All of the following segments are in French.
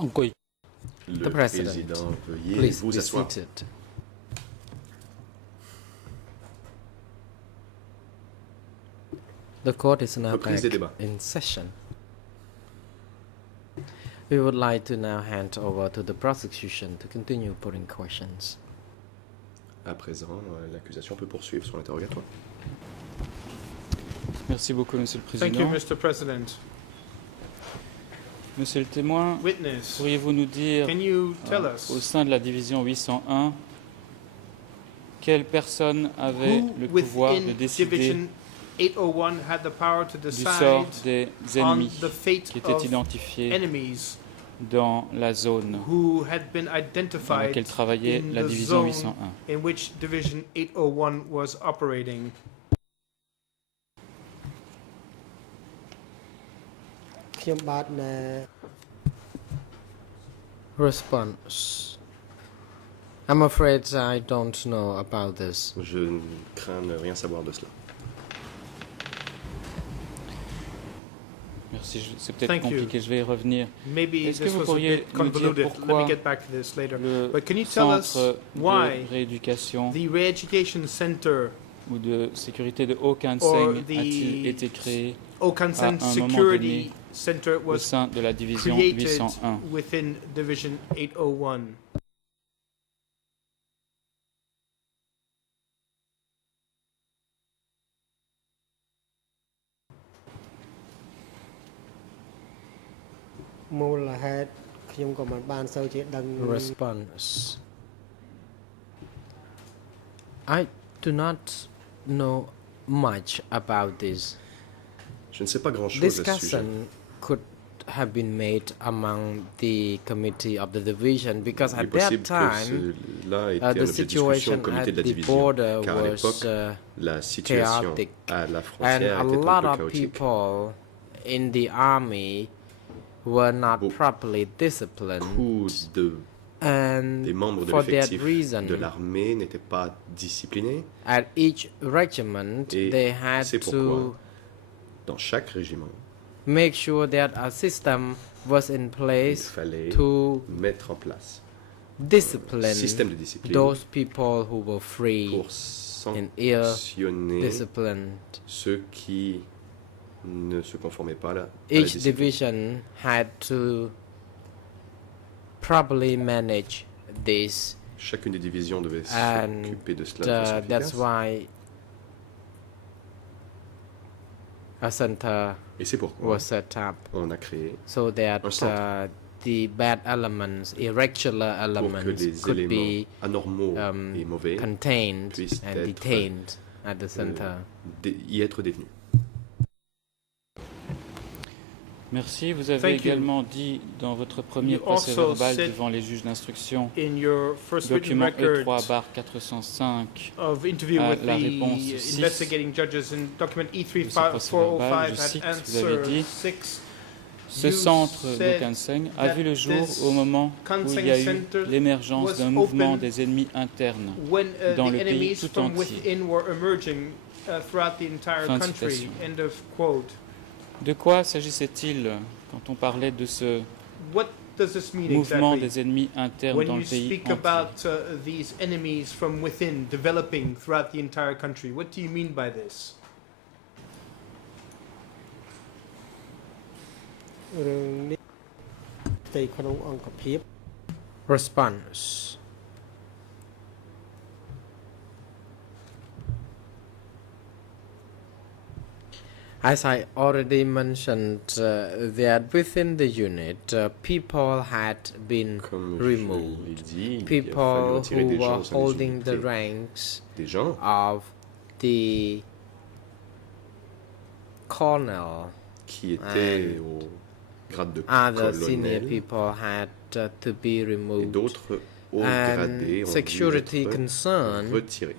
អង្គុយ Le The President, président, veuillez please vous be asseoir. seated. The court is now Reprise des back débats. in session. We would like to now hand over to the prosecution to continue putting questions. À présent, l'accusation peut poursuivre son interrogatoire. Merci beaucoup, Monsieur le Thank you, Président. Mr. President. Monsieur le témoin, Witness, pourriez-vous nous dire, can you tell au us sein de la division 801, quelle personne avait who le pouvoir de within décider Division 801 had the power to du sort decide des on ennemis the fate qui étaient of identifiés enemies dans la zone who had been dans identified laquelle travaillait in la the division zone 801? in which Division 801 was operating? Response. I'm afraid I don't know about this. Je ne crains ne rien savoir de cela. Merci, c'est peut-être Thank you. compliqué, je vais y revenir. Maybe Est-ce que this vous was a pourriez bit nous dire convoluted. Let pourquoi me get back to this later. Le But can you tell us centre why de rééducation the Re-Education Center, ou de sécurité de Haut or Kanseng the a-t-il été créé Okansan à un moment Security donné Center au was sein de la division created 801? within Division 801? Response. I do not know much about this. Je ne sais pas grand-chose à ce sujet. Discussion could have been made among the committee of the division because Il est at that possible que time cela ait été un the objet de discussion au situation comité at de la the division, border car à was l'époque, la situation chaotic à la and frontière a était lot un peu of chaotique. people in the army were not properly disciplined, Beaucoup des and membres de for that l'effectif reason de l'armée n'étaient pas disciplinés. at each regiment Et they had c'est to pourquoi, dans chaque régiment, make sure that a system was in il place fallait to mettre en place un discipline système de discipline those people who were free pour and ill sanctionner disciplined. ceux qui ne se conformaient pas à la Each discipline. division had to properly manage this, Chacune des divisions devait and s'occuper de cela de façon that's efficace. why a center Et c'est pourquoi was set up on a créé so that un centre the bad elements, irregular pour que elements, les could éléments be anormaux et mauvais contained puissent and être, detained at the center. y être détenus. Merci. Vous avez Thank you. également dit dans votre premier You procès also verbal said devant les juges d'instruction, In your first written document record E3/405, of interview à with la the réponse 6 investigating judges in document de ce procès verbal, je E3405 cite, at vous avez answer dit, 6, ce you centre de said Kanseng a that vu le jour this au moment où Kanseng il y a eu Center l'émergence was d'un mouvement open des ennemis internes when dans the le pays enemies tout from entier. within were emerging throughout the entire Fin de country. citation. End of quote. De quoi s'agissait-il quand on parlait de ce What does this mean mouvement exactly? des ennemis internes When dans you le pays speak entier? about these enemies from within developing throughout the entire country, what do you mean by this? Response. As I already mentioned, that within the unit, people had been Comme je removed. l'ai dit, il a fallu People retirer who des gens were au sein des holding the unités. ranks Des gens of the colonel, qui étaient au grade de other senior colonel people had to be et removed. d'autres hauts And gradés ont security dû être concern retirés.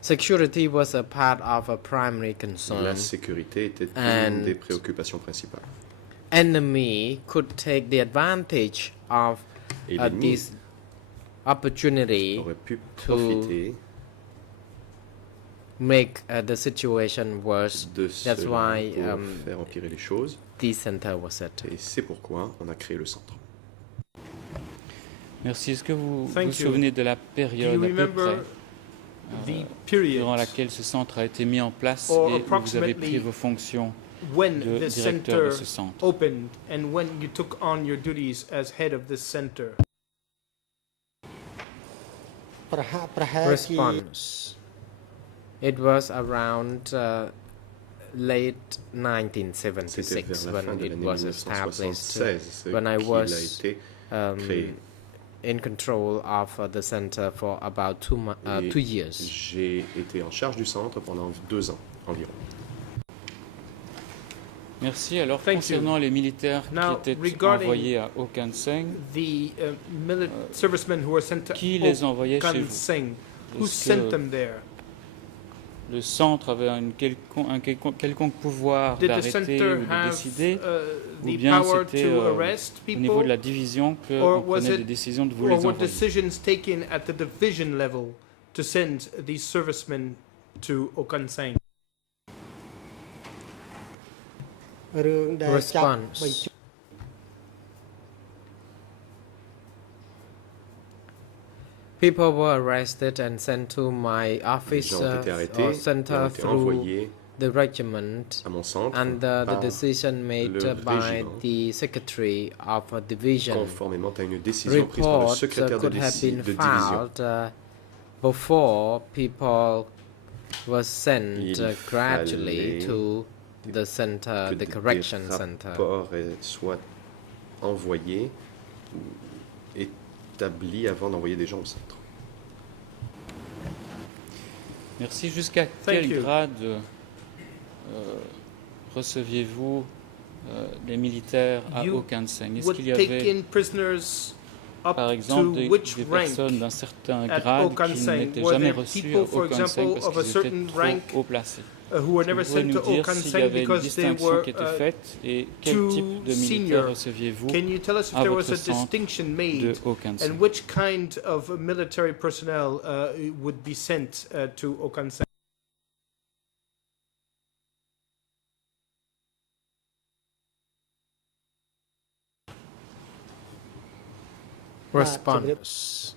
Security was a part of a primary La concern. sécurité était And une des préoccupations principales. Enemy could take the advantage of Et l'ennemi this opportunity aurait pu to profiter make the situation worse. de That's cela why pour faire empirer les choses. the center was set. Et c'est pourquoi on a créé le centre. Merci. Est-ce que vous vous Thank you. souvenez de la Do you période à peu remember près the period durant laquelle ce centre a été mis en place or et où vous avez pris approximately vos fonctions when de this directeur de center ce centre? opened and when you took on your duties as head of this center? ប្រហែលជា Response. It was around late C'était vers 1976 la when fin de it l'année was established, 1976 when I qu'il a was été créé. in control of the center for about Et 2 years. j'ai été en charge du centre pendant 2 ans environ. Merci. Alors, Thank concernant les militaires Now, qui étaient regarding envoyés à Okanseng, The servicemen who were sent to qui les envoyait chez vous? Okanseng, who Est-ce sent que them there? le centre avait un quelconque pouvoir Did the d'arrêter center ou de have décider, ou the bien power c'était to arrest au niveau de people? la division qu'on Or was prenait it- des décisions de vous Or les were envoyer? decisions taken at the division level to send these servicemen to Okanseng? រឿងដែលចាប់ Response. បញ្ជូន People were arrested and sent to my Les office gens ont été arrêtés or et ont center été through envoyés the regiment, à mon centre and the par decision made le by régiment, the secretary of a division. conformément à une décision prise par le Reports secrétaire de, could have been de division. filed before people was sent Il gradually fallait to the center, Que the des correction center. rapports soient envoyés ou établis avant d'envoyer des gens au centre. Merci. Jusqu'à Thank quel you. grade receviez-vous les militaires à You Okanseng? Est-ce Would qu'il y take avait, in prisoners up par exemple, to des which rank? personnes d'un certain at grade qui Okanseng? n'étaient Were jamais there reçues people, à for Okanseng example, parce of a qu'ils certain étaient trop rank haut placés? who were never Vous pouvez sent nous to dire s'il y Okanseng avait une because they distinction were qui était faite et quel too type de militaires senior? receviez-vous Can you tell us if à there was votre a centre distinction de made Okanseng? and which kind of military personnel would be sent to Okanseng? Response.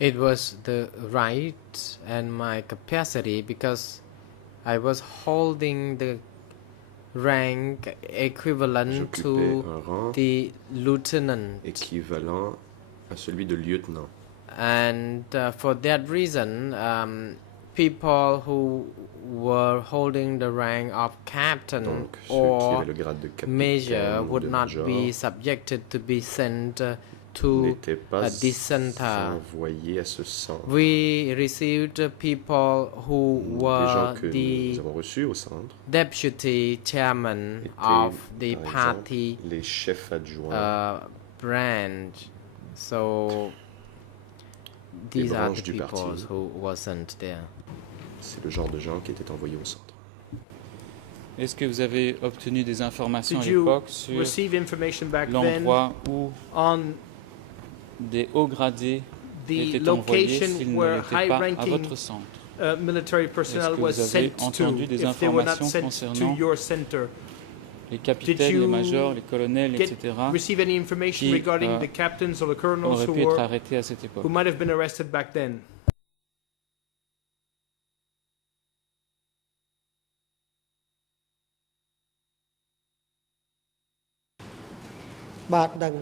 It was the right and my capacity because I was holding the rank equivalent J'occupais to un rang the lieutenant, équivalent à celui de lieutenant. and for that reason, people who were holding the rank of captain Donc ceux qui or avaient le grade de major capitaine ou would de not major be subjected to be sent to n'étaient pas this center. envoyés à ce centre. We received people who Les gens were que the nous avons reçus au centre deputy chairman étaient, of the par party exemple, les chefs adjoints branch. So these are branches the du people parti. who were sent there. C'est le genre de gens qui étaient envoyés au centre. Est-ce que vous avez obtenu des informations Did à you l'époque sur receive information back then l'endroit où on des hauts gradés the étaient envoyés location s'ils ne where l'étaient pas à high-ranking votre centre? military personnel Est-ce que was vous avez sent to entendu des if they were not informations sent to concernant your center? Les capitaines, you les majors, les colonels, get- etc. Receive any information qui, regarding the captains or the colonels auraient pu être who arrêtés à cette époque. might have been arrested back then?បាទដឹង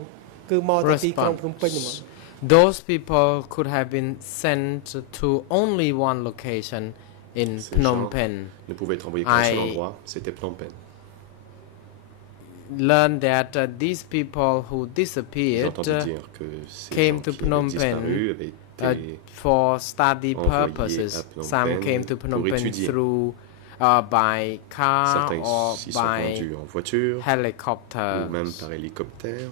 គឺមកតែទីក្រុងភ្នំពេញហ្មង Response. Those people could have been sent to only one location in Ces Phnom gens Penh. Ne pouvaient être envoyés qu'à un seul I- endroit, c'était Phnom Penh. Learn that these people who J'ai disappeared entendu dire que ces came gens to qui Phnom avaient Penh, disparu avaient été for study envoyés purposes. à Phnom Some Penh came to Phnom pour Penh étudier. through by car certains or s'y sont by rendus en voiture helicopter. ou même par hélicoptère.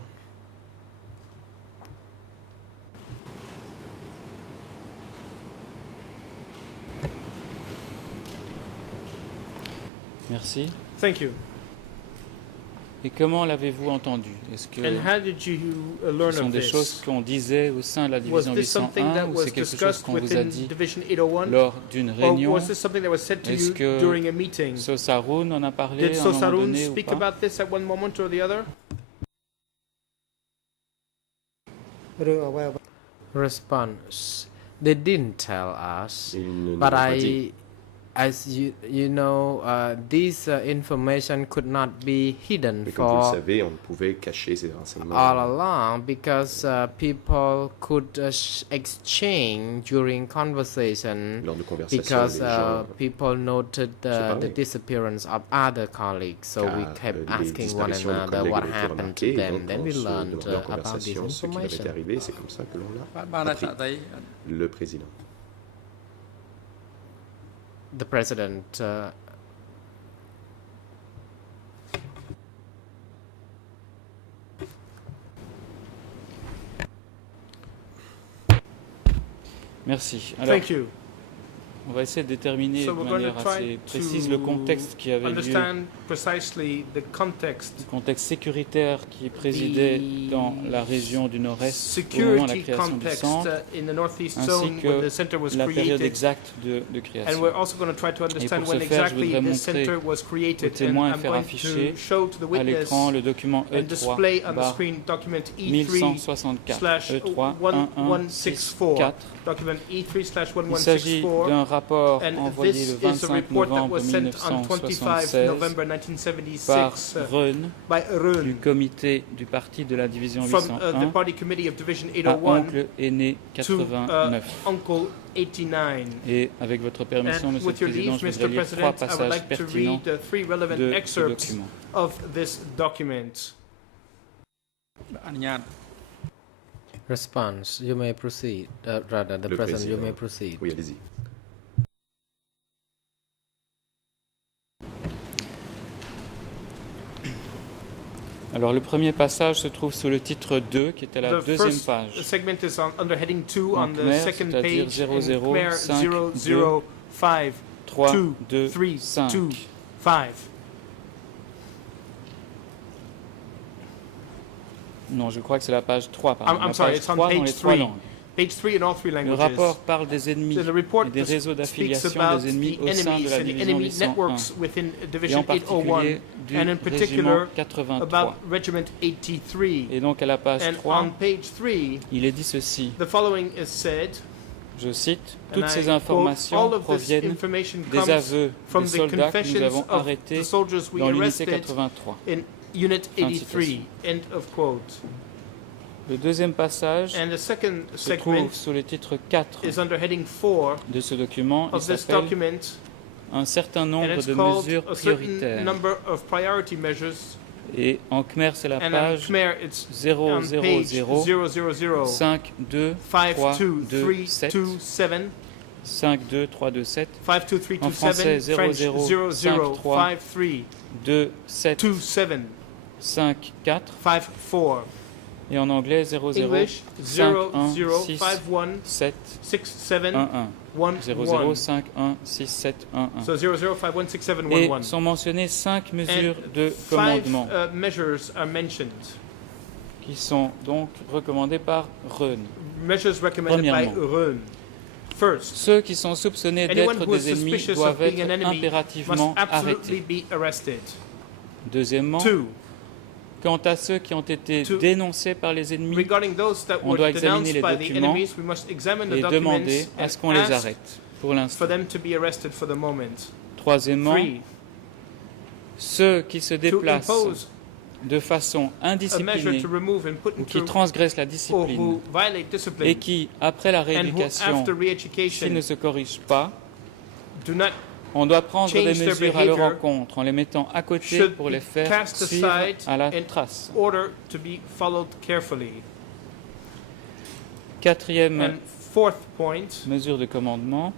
Merci. Thank you. Et comment l'avez-vous entendu? Est-ce que And how did you learn ce sont of des choses this? qu'on disait au sein de la Was division this something 801 that ou was c'est quelque chose discussed qu'on vous a within dit Division 801? lors d'une Or réunion? was this something that was said to Est-ce you que during a meeting? Sosaroun en a parlé Did à un moment Sosaroun donné ou speak pas? about this at one moment or the other? រឿងអ្វីអ្វី Response. They didn't tell us, Ils ne nous but l'ont pas dit. as you know, this information could not be hidden Mais comme vous le for savez, on ne pouvait cacher ces renseignements. all along because people could exchange during conversation Lors de conversations, because les gens people noted the parlaient. disappearance of other colleagues, so we car, kept les asking one disparitions de another collègues what avaient été happened to remarquées, them. donc Then on we se learned demandait en about this conversation ce qui leur était information. arrivé, c'est comme ça que l'on l'a បានថា appris. ស្ដី Le président. The president Merci. Alors, Thank you. on va essayer de déterminer So de we're going manière to try assez précise to le contexte qui avait lieu, understand precisely the context, le contexte sécuritaire qui présidait The dans la région du Nord-Est au moment de la security création du context centre, in the northeast ainsi zone que when the center was la période created. exacte de And création. we're also going to try to understand pour when ce faire, je exactly voudrais this montrer center was created. aux témoins And et I'm faire going afficher to show to the À witness l'écran le document and display on the E3 screen document E3 1164 slash E3 1164. 1164. Document E3 slash Il s'agit 1164. d'un rapport And envoyé this le is a 25 report that novembre was sent on 25 1976 November par 1976 Reun by du Reun comité du parti de la division from the 801 party committee of Division à 801 Oncle Aîné to 89. Uncle 89. Et avec votre permission, And Monsieur le with your Président, leave, je Mr. voudrais lire trois President, I would passages like to pertinents read three relevant de ce excerpts document. of this document. អនុញ្ញាត response. You may proceed. Rather, the Le president. You président. may proceed. Oui, allez-y. Alors le premier passage se trouve sous le titre 2, qui est à la The deuxième first page. segment is under heading 2 En on the Khmer, second c'est-à-dire page in 00, Khmer 5, 005 3, 2 2, 3 5. 2 5. Non, je crois que c'est la page 3, pardon. I'm la sorry, page it's on 3 dans page les trois 3. langues. Page 3 in all three Le languages. rapport parle des ennemis So the report et des réseaux speaks d'affiliation about des ennemis the au sein de enemies la and the division enemy 801 networks within et en Division 801 particulier du and in régiment particular 83. about Regiment 83. Et donc à la page And 3, on page 3, il est dit ceci, the following is said, je cite, and toutes I ces quote, all informations of this proviennent information des comes aveux from des the soldats que nous confessions avons of arrêtés the soldiers we dans l'unité arrested 83. in Unit Fin de 83. End of quote. Le deuxième passage And the second se trouve segment sous le titre 4 is under heading 4 de ce document. Il of this s'appelle document, un certain and nombre it's de called mesures a certain prioritaires. number of priority measures. Et en Khmer, c'est la And on page Khmer, it's on page 000 000 5 2 3 2 7 52327 5 2 3 2 7 52327 En français, French 00 0053 2 7 27 5 4 54. et en anglais 00 English 5 1 6 0051 7 67 1 1 00 11. 5 1 6 7 1 1 So 00516711. et sont mentionnées 5 mesures de Five commandement measures are mentioned. qui sont donc recommandées par Reun. Measures recommended by Premièrement. Reun. First, Ceux qui sont soupçonnés anyone d'être who is des ennemis suspicious of doivent being être an enemy must impérativement absolutely arrêtés. be arrested. Deuxièmement, Two, quant à ceux qui ont été To- dénoncés par les ennemis, regarding those that on were doit examiner denounced les by the documents enemies, we must examine the et demander documents à and ce qu'on les ask arrête pour l'instant. for them to be arrested for the moment. Troisièmement, Three, ceux qui se to déplacent impose de façon a measure indisciplinée to remove and put ou qui into transgressent la or discipline who violate et discipline qui, après la and who rééducation, after s'ils ne re-education se corrigent pas, do not on doit prendre des change their mesures à leur behavior, encontre en les mettant à côté should pour be les faire cast suivre aside à la and trace. order to be followed carefully. Quatrième And fourth point, mesure de commandement,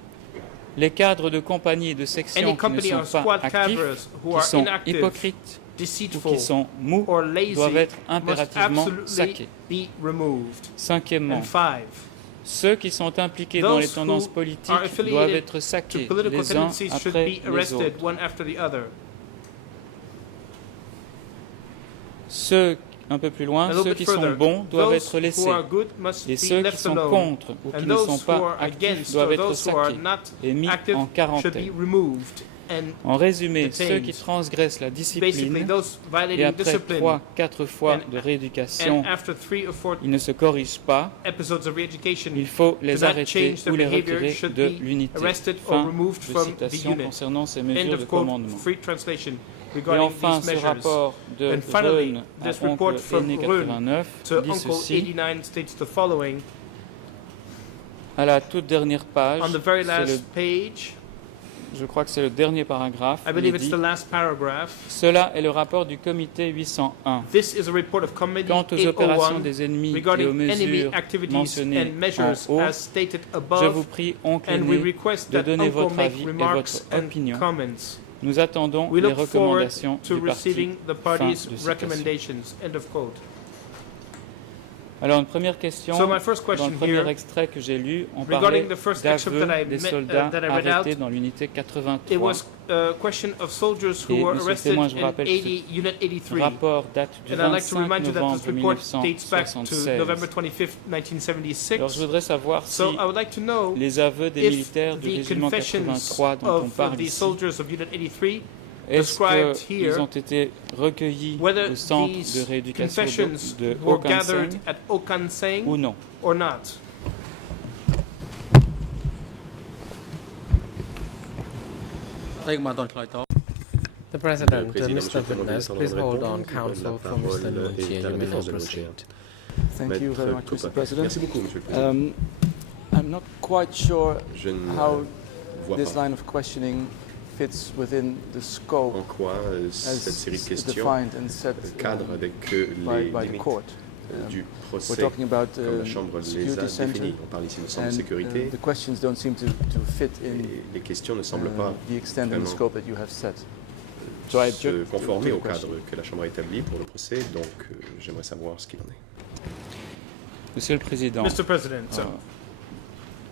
les cadres de compagnie et de section any qui ne company sont or pas squad actifs, cadres who qui are sont inactive, hypocrites ou deceitful, qui sont mous, or lazy doivent être must impérativement absolutely saqués. be removed. Cinquièmement, And five, ceux qui sont impliqués dans les those tendances who politiques are affiliated doivent être to saqués political les uns tendencies should après be les arrested autres. one after the other. Un peu plus loin, A little ceux bit qui sont further, bons doivent those être laissés, who are good must et be ceux qui left sont alone, contre ou qui and ne sont those who are pas actifs against or doivent être those who are saqués not et mis active en should be quarantaine. removed. And En résumé, detained. ceux qui transgressent la basically, discipline those et violating après discipline 3-4 fois and- de rééducation, and after 3 or 4 ils ne se corrigent pas, episodes of re-education il faut do les not arrêter change their ou les behavior retirer should de be l'unité. arrested or Fin removed de from the citation unit. concernant ces End mesures de of quote, commandement. free translation Et regarding enfin, these ce measures. rapport de And finally, Reun à this report Oncle from Aîné Reun 89 to dit Uncle ceci. 89 states the following. À la toute dernière page, On the very c'est le- last page, je crois que c'est le dernier paragraphe, I il believe est it's dit, the last paragraph. cela est le rapport du comité 801. This is a report of Committee Quant aux opérations 801 des ennemis et aux regarding enemy mesures activities mentionnées and measures en haut, as stated je above, vous prie, oncle and we Aîné, request de that donner Uncle votre make avis et remarks votre and opinion. comments. Nous attendons We les look forward recommandations to du parti. receiving the Fin party's de citation. recommendations. End of quote. Alors, une première question. So my first Dans le question premier here, extrait que j'ai lu, on regarding parlait the first excerpt d'aveux that I des met- soldats that I read arrêtés out, dans l'unité it 83. was a question of soldiers who Et, were monsieur le arrested témoin, je vous in rappelle que 80, Unit Le 83. rapport date du And I'd like to 25 remind you that novembre this report dates back to 1976. November 25th, Alors, 1976. je voudrais savoir si So I would like to know les aveux des if militaires du the régiment confessions 83 dont on of parle the ici, soldiers of Unit 83, est-ce described qu'ils here, ont été recueillis whether au centre these de rééducation confessions de were Okanseng gathered at Okanseng ou non. or not. Đây mà toàn khởi tố. The President, Le président, Mr. monsieur le témoin, Witness, vous please allez hold répondre. on La counsel for parole Mr. Nunchia. est à la You may now défense de Nunchia. proceed. Thank you very much, Mr. President. Merci beaucoup, Monsieur le Président. I'm not quite sure Je ne how vois this pas line of questioning fits within the scope en quoi cette as série de questions defined and set cadre avec by the limites court. du We're procès talking about comme la Chambre les a security center, définies. On parle ici de centre de and sécurité the questions don't seem to fit in et les questions ne semblent pas the extent and the vraiment scope that you have set. So I se object conformer to au the question. cadre que la Chambre a établi pour le procès, donc j'aimerais savoir ce qu'il en est. Monsieur le Président, Mr. President, euh,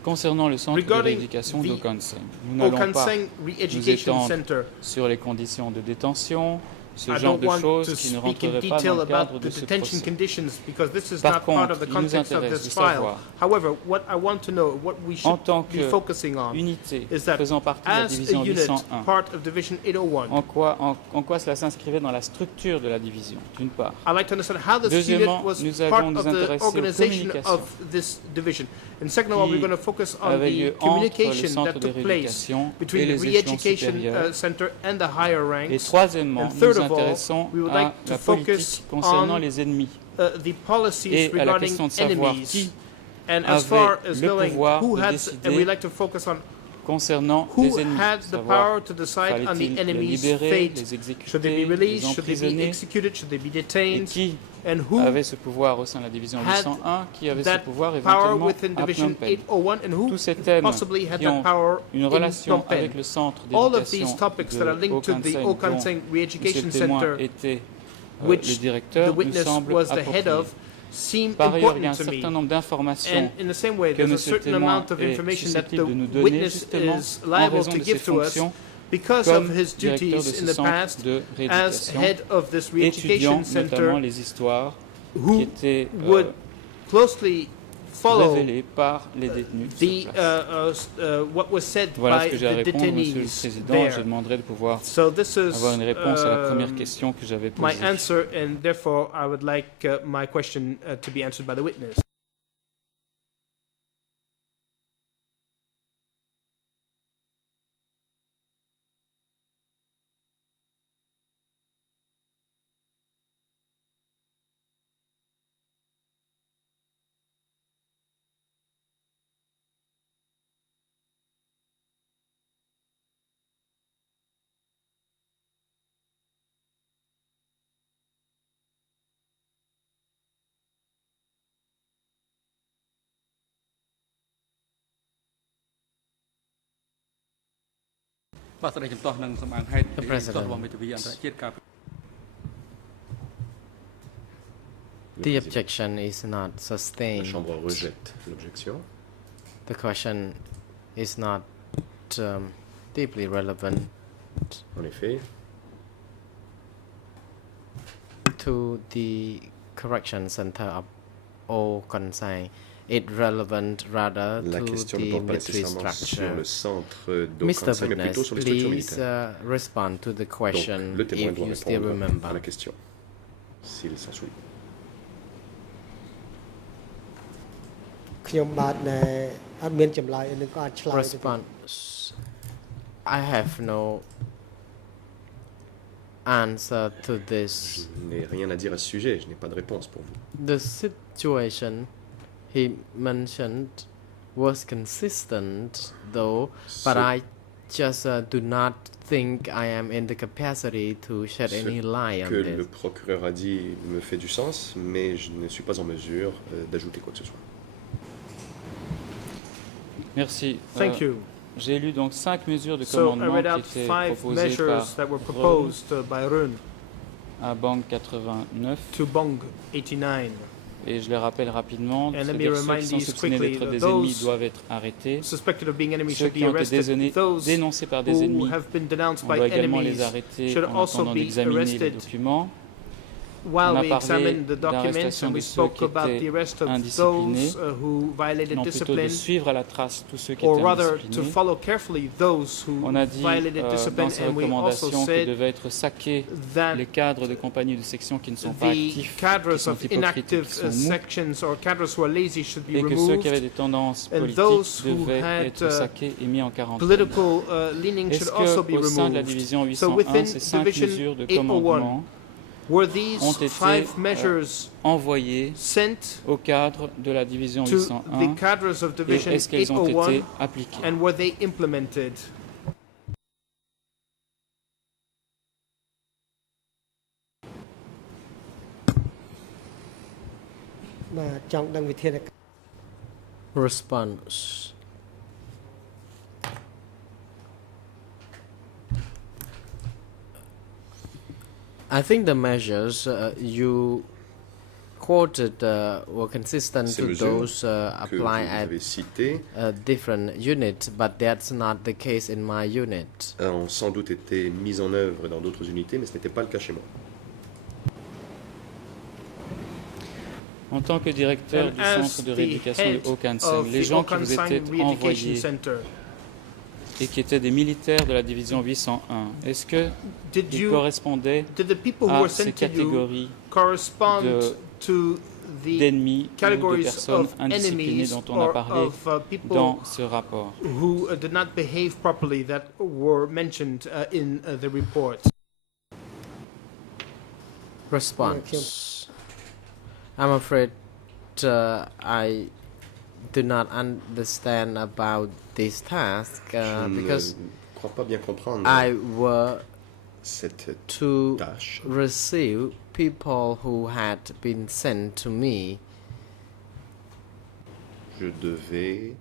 concernant le centre de Regarding rééducation the d'Okanseng, nous n'allons pas Okanseng Re-Education étendre Center. sur les conditions de détention, ce I genre don't de want choses to qui ne speak in rentreraient pas dans detail le cadre about de the ce detention procès. conditions because this is Par not part contre, of the il nous context of intéresse this de file. savoir, However, what I want to know, what we en should tant be que focusing on, unité is that faisant partie de la as a division unit, 801, part of Division 801, en quoi cela s'inscrivait dans la structure de la division, d'une part. I'd like to understand how this unit Deuxièmement, was nous part allons nous of the intéresser aux organization communications of this division. And second of all, we're qui going to focus on avait the lieu entre le communication centre that de took place rééducation et between the les échelons Re-Education supérieurs. Center and the higher Et ranks. troisièmement, And nous third nous of all, intéressons we would à like to la focus politique concernant on les ennemis The policies et à la regarding question de savoir enemies. qui And as avait far as le knowing pouvoir who de had, décider and we'd like to focus on concernant who les ennemis. had the Savoir, power to decide on fallait-il the les enemy's libérer, fate. les Should they exécuter, be les released? Should they be emprisonner, executed? Should they be et detained? qui And who avait ce pouvoir au sein de la division had 801, qui avait ce that pouvoir power éventuellement within à Phnom Division Penh. 801 and who Tous ces thèmes possibly had qui ont that power une in relation Phnom Penh. avec le centre All of these d'éducation topics that are de linked to the Okanseng, Okanseng dont Re-Education Monsieur le témoin Center, était le which directeur, the nous witness semble was the head approprié. of, seem Par ailleurs, il y a un important to certain me. nombre d'informations And in the same way, que there's a Monsieur le certain témoin amount of est information that susceptible the de nous donner witness justement is en liable raison to de ses give to us fonctions because comme of his directeur de duties ce in the centre past de as rééducation, head of this étudiant re-education notamment center, les histoires qui who étaient would closely follow révélées par les détenus the sur place. what was said Voilà ce by que j'ai à the répondre, Monsieur le detainees Président. Je there. demanderai de pouvoir So this is avoir une réponse à la première question que j'avais my posée. answer, and therefore I would like my question to be answered by the witness. The President. The objection is not La sustained. Chambre rejette l'objection. The question is not deeply relevant En effet, to the correction center of Okansang, it relevant rather La to question ne the porte pas military nécessairement sur structure. le centre Mr. d'Okansang, mais plutôt Witness, sur les structures please militaires. respond to the Donc, question le témoin if doit you still répondre remember. à la question, s'il s'en souvient. ខ្ញុំបាទណែអត់មានចម្លើយអីនឹងក៏អាចឆ្លើយទៅ Response. I have no answer to this. Je n'ai rien à dire à ce sujet, je n'ai pas de réponse pour vous. The situation he mentioned was consistent though, but Ce- I just do not think I am in the capacity to shed Ce any light on que this. le procureur a dit me fait du sens, mais je ne suis pas en mesure d'ajouter quoi que ce soit. Merci. Thank you. J'ai lu donc 5 mesures de So I commandement read qui out étaient 5 proposées measures that were proposed by Run à Bang 89. to Bong 89. Et je les rappelle rapidement. And let me C'est-à-dire ceux remind qui sont these soupçonnés quickly d'être that des ennemis those doivent être arrêtés. Suspected of being enemies Ceux should qui be ont été arrested. Those dénoncés par des who ennemis, have been denounced on by doit également enemies les arrêter should en also attendant be d'examiner les arrested. documents. While On a we parlé examined the documents d'arrestation and de we ceux spoke qui about étaient the arrest of indisciplinés, those who violated Non, plutôt de discipline, suivre à la trace tous ceux qui or étaient rather to indisciplinés. follow carefully those who On a dit violated discipline, dans ces and we also recommandations que said devaient être saqués that les cadres de compagnie de section qui ne sont pas the actifs, qui cadres sont of hypocrites, inactive qui sont mous, sections or cadres who are lazy should be et que ceux qui avaient removed. des tendances and politiques those who devaient had, être saqués et mis en quarantaine. Political leaning Est-ce should also be qu'au sein de la removed. division So 801, within ces 5 Division mesures de 801, commandement were ont these été 5 measures envoyées sent au cadre de la division to 801 the cadres of et Division est-ce qu'elles ont 801 été appliquées? and were they implemented? បាទចង់ដឹងវិធានការ Response. I think the measures you quoted were consistent Ces to mesures those que vous apply at avez citées different units, but that's not the case in my unit. ont sans doute été mises en œuvre dans d'autres unités, mais ce n'était pas le cas chez moi. En tant que directeur And du as centre de the rééducation de head Okansang, of les the gens qui vous Okansang étaient Re-Education envoyés Center, et qui étaient des militaires de la division 801, est-ce qu'ils did correspondaient the people who à were ces sent to you catégories correspond de- to the d'ennemis ou de categories personnes of indisciplinées enemies dont on a or parlé of people dans ce rapport? who did not behave properly that were mentioned in the report? Response. I'm afraid I do not understand about this task Je because ne crois pas bien comprendre I were cette to tâche. receive people who had been sent to me. Je devais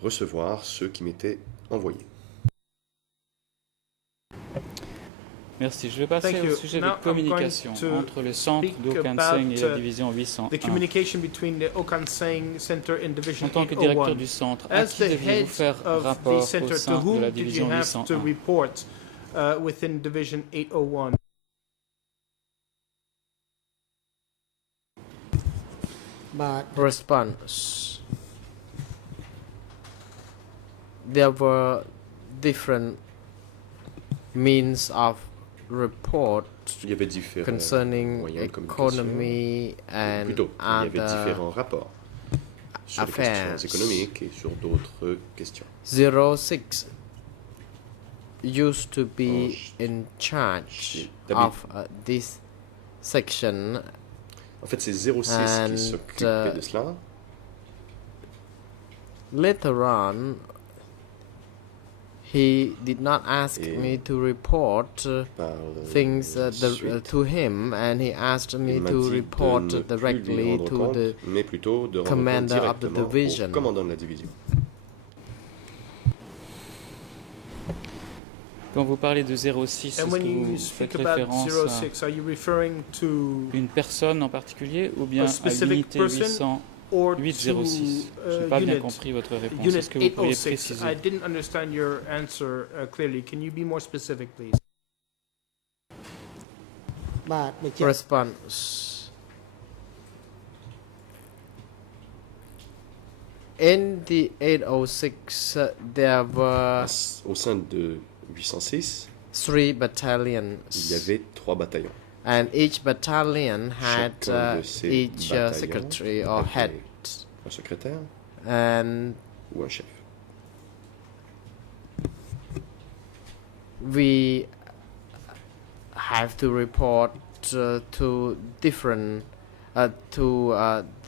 recevoir ceux qui m'étaient envoyés. Merci. Je vais passer Thank au you. sujet Now de I'm going communication to entre le centre speak d'Okansang et la about, division The 801. communication between the Okansang Center and Division En tant que directeur 801. du centre, à As qui the deviez-vous head faire of the rapport au center, to sein de whom la did you division have to 801? report within Division 801?បាទ Response. There were different means of report Il y avait différents concerning moyens de communication. economy and Plutôt, il y avait other différents rapports sur les affairs. questions économiques et sur d'autres questions. 06 used to be Oh, in charge David. of this section. En fait, c'est 06 And, qui s'occupait de cela. Later on, he did not ask Et me to report Par things suite, to him, and he asked me il m'a to dit de report ne plus lui directly rendre to compte, the mais plutôt de rendre compte commander of the directement division. au commandant de la division. Quand vous parlez de 06, est-ce And que when you vous speak faites about référence à 06, are you referring to une personne en particulier ou bien A à specific l'unité person or 806? Je n'ai pas bien compris votre réponse. Est-ce Unit que vous pourriez 806? préciser? I didn't understand your answer clearly. Can you be more specific, please? បាទបញ្ជាក់ response. In the 806, there were Au sein de 806, three il y battalions, avait 3 bataillons. and each battalion had Chacun de ces each bataillons secretary or avait head, un secrétaire and ou un chef. we have to report to different to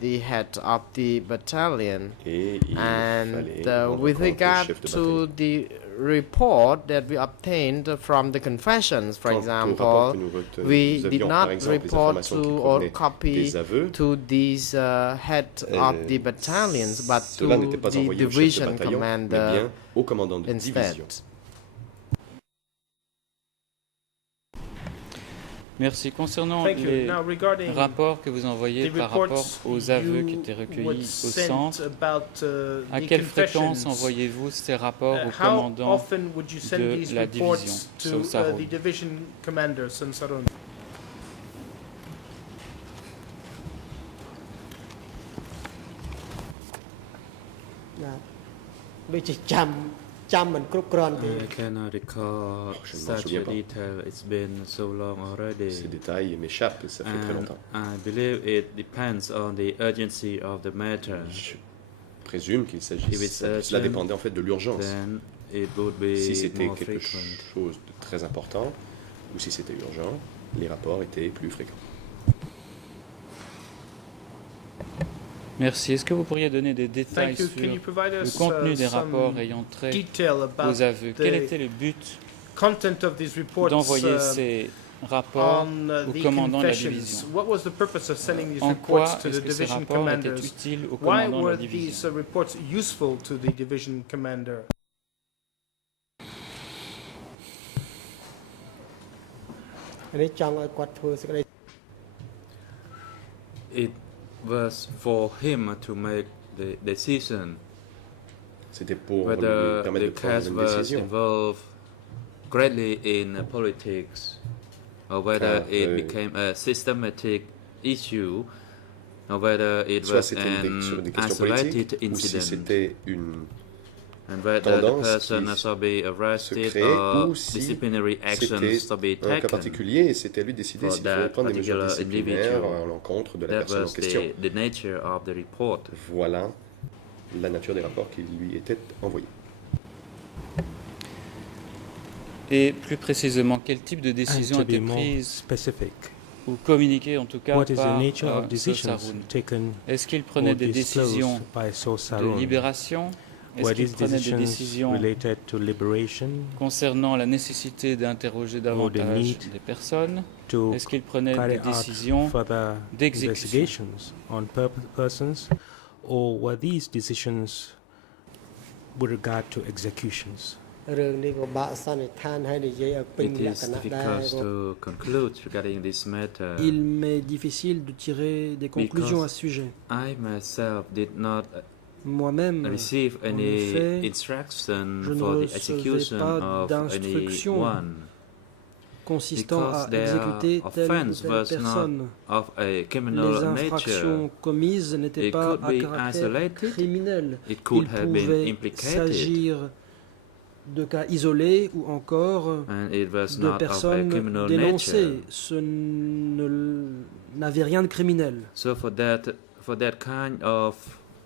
the head of the battalion. Et il And fallait rendre with compte au regard chef de to bataillon. the report that we obtained from the confessions, for Quant au rapport example, que nous we avions, did par not exemple, les report informations qui to or provenaient copy des aveux, to these head of the battalions, but to cela n'était pas the envoyé au chef de division bataillon, mais commander bien au commandant de instead. division. Merci. Concernant Thank you. les Now, regarding rapports que vous envoyez the par rapport reports aux aveux qui you étaient would recueillis au send centre, about à the quelle fréquence confessions, envoyez-vous ces rapports au how commandant often would you send de these la reports division, to Sausarun? the division commander, Sansarun?ដូចជាចាំមិនគ្រប់គ្រាន់ទេ I cannot recall Je ne m'en such souviens a pas. detail. It's been so long already. Ces détails m'échappent, ça fait très And longtemps. I believe it depends on the urgency of the matter. Je présume qu'il If s'agit. it's Cela urgent, dépendait en fait de l'urgence. Then it would be Si c'était more quelque frequent. chose de très important ou si c'était urgent, les rapports étaient plus fréquents. Merci. Est-ce que vous pourriez donner des détails Thank you. sur Can you provide le us contenu des some rapports ayant trait detail about aux aveux? Quel était le but content of these reports d'envoyer ces rapports on au the commandant de la confessions? division? What was the purpose of sending these En quoi reports to est-ce the que ces division rapports étaient commanders? utiles au Why commandant de were la division? these reports useful to the division commander?នេះចង់ឲ្យគាត់ធ្វើសេចក្តី It was for him to make the decision C'était pour lui whether permettre the de prendre case une was décision. involved greatly in politics or whether Car, it became a systematic issue or whether it Soit was c'était sur an des questions isolated politiques, ou si incident. c'était une And whether the tendance person qui has to be se arrested créait, or ou si disciplinary actions to be c'était un cas taken. particulier et c'était à lui de décider for s'il fallait that prendre des mesures particular disciplinaires individual. à l'encontre de la That personne en was question. the nature of the report. Voilà la nature des rapports qui lui étaient envoyés. Et plus précisément, quel type de And décision to a été be more prise specific, ou communiquée en tout cas what is the par nature of decisions Sausarun? taken Est-ce qu'il or prenait des décisions disclosed by de Sausarun? libération? Est-ce Were qu'il these prenait des decisions décisions related to liberation, concernant la nécessité d'interroger davantage need des personnes? to Est-ce qu'il prenait carry des out décisions further d'exécution? investigations on persons, or were these decisions with regard to executions? រឿងនេះក៏បាក់សន្និដ្ឋានហើយនិយាយឲ្យពេញ It លក្ខ is ណៈដែរ difficult to conclude regarding this matter. Il m'est difficile de tirer des conclusions à ce sujet. I myself did not Moi-même, receive any effet, instruction je ne for the recevais execution pas of d'instruction anyone consistant because à their exécuter telle ou offense telle was personne. not of a criminal Les nature. infractions commises n'étaient It pas could à be caractère isolated. criminel. It could Il have been pouvait implicated s'agir de cas isolés ou encore and it was de not of a personnes criminal dénoncées. nature. Ce n'avait rien de criminel. So for that kind of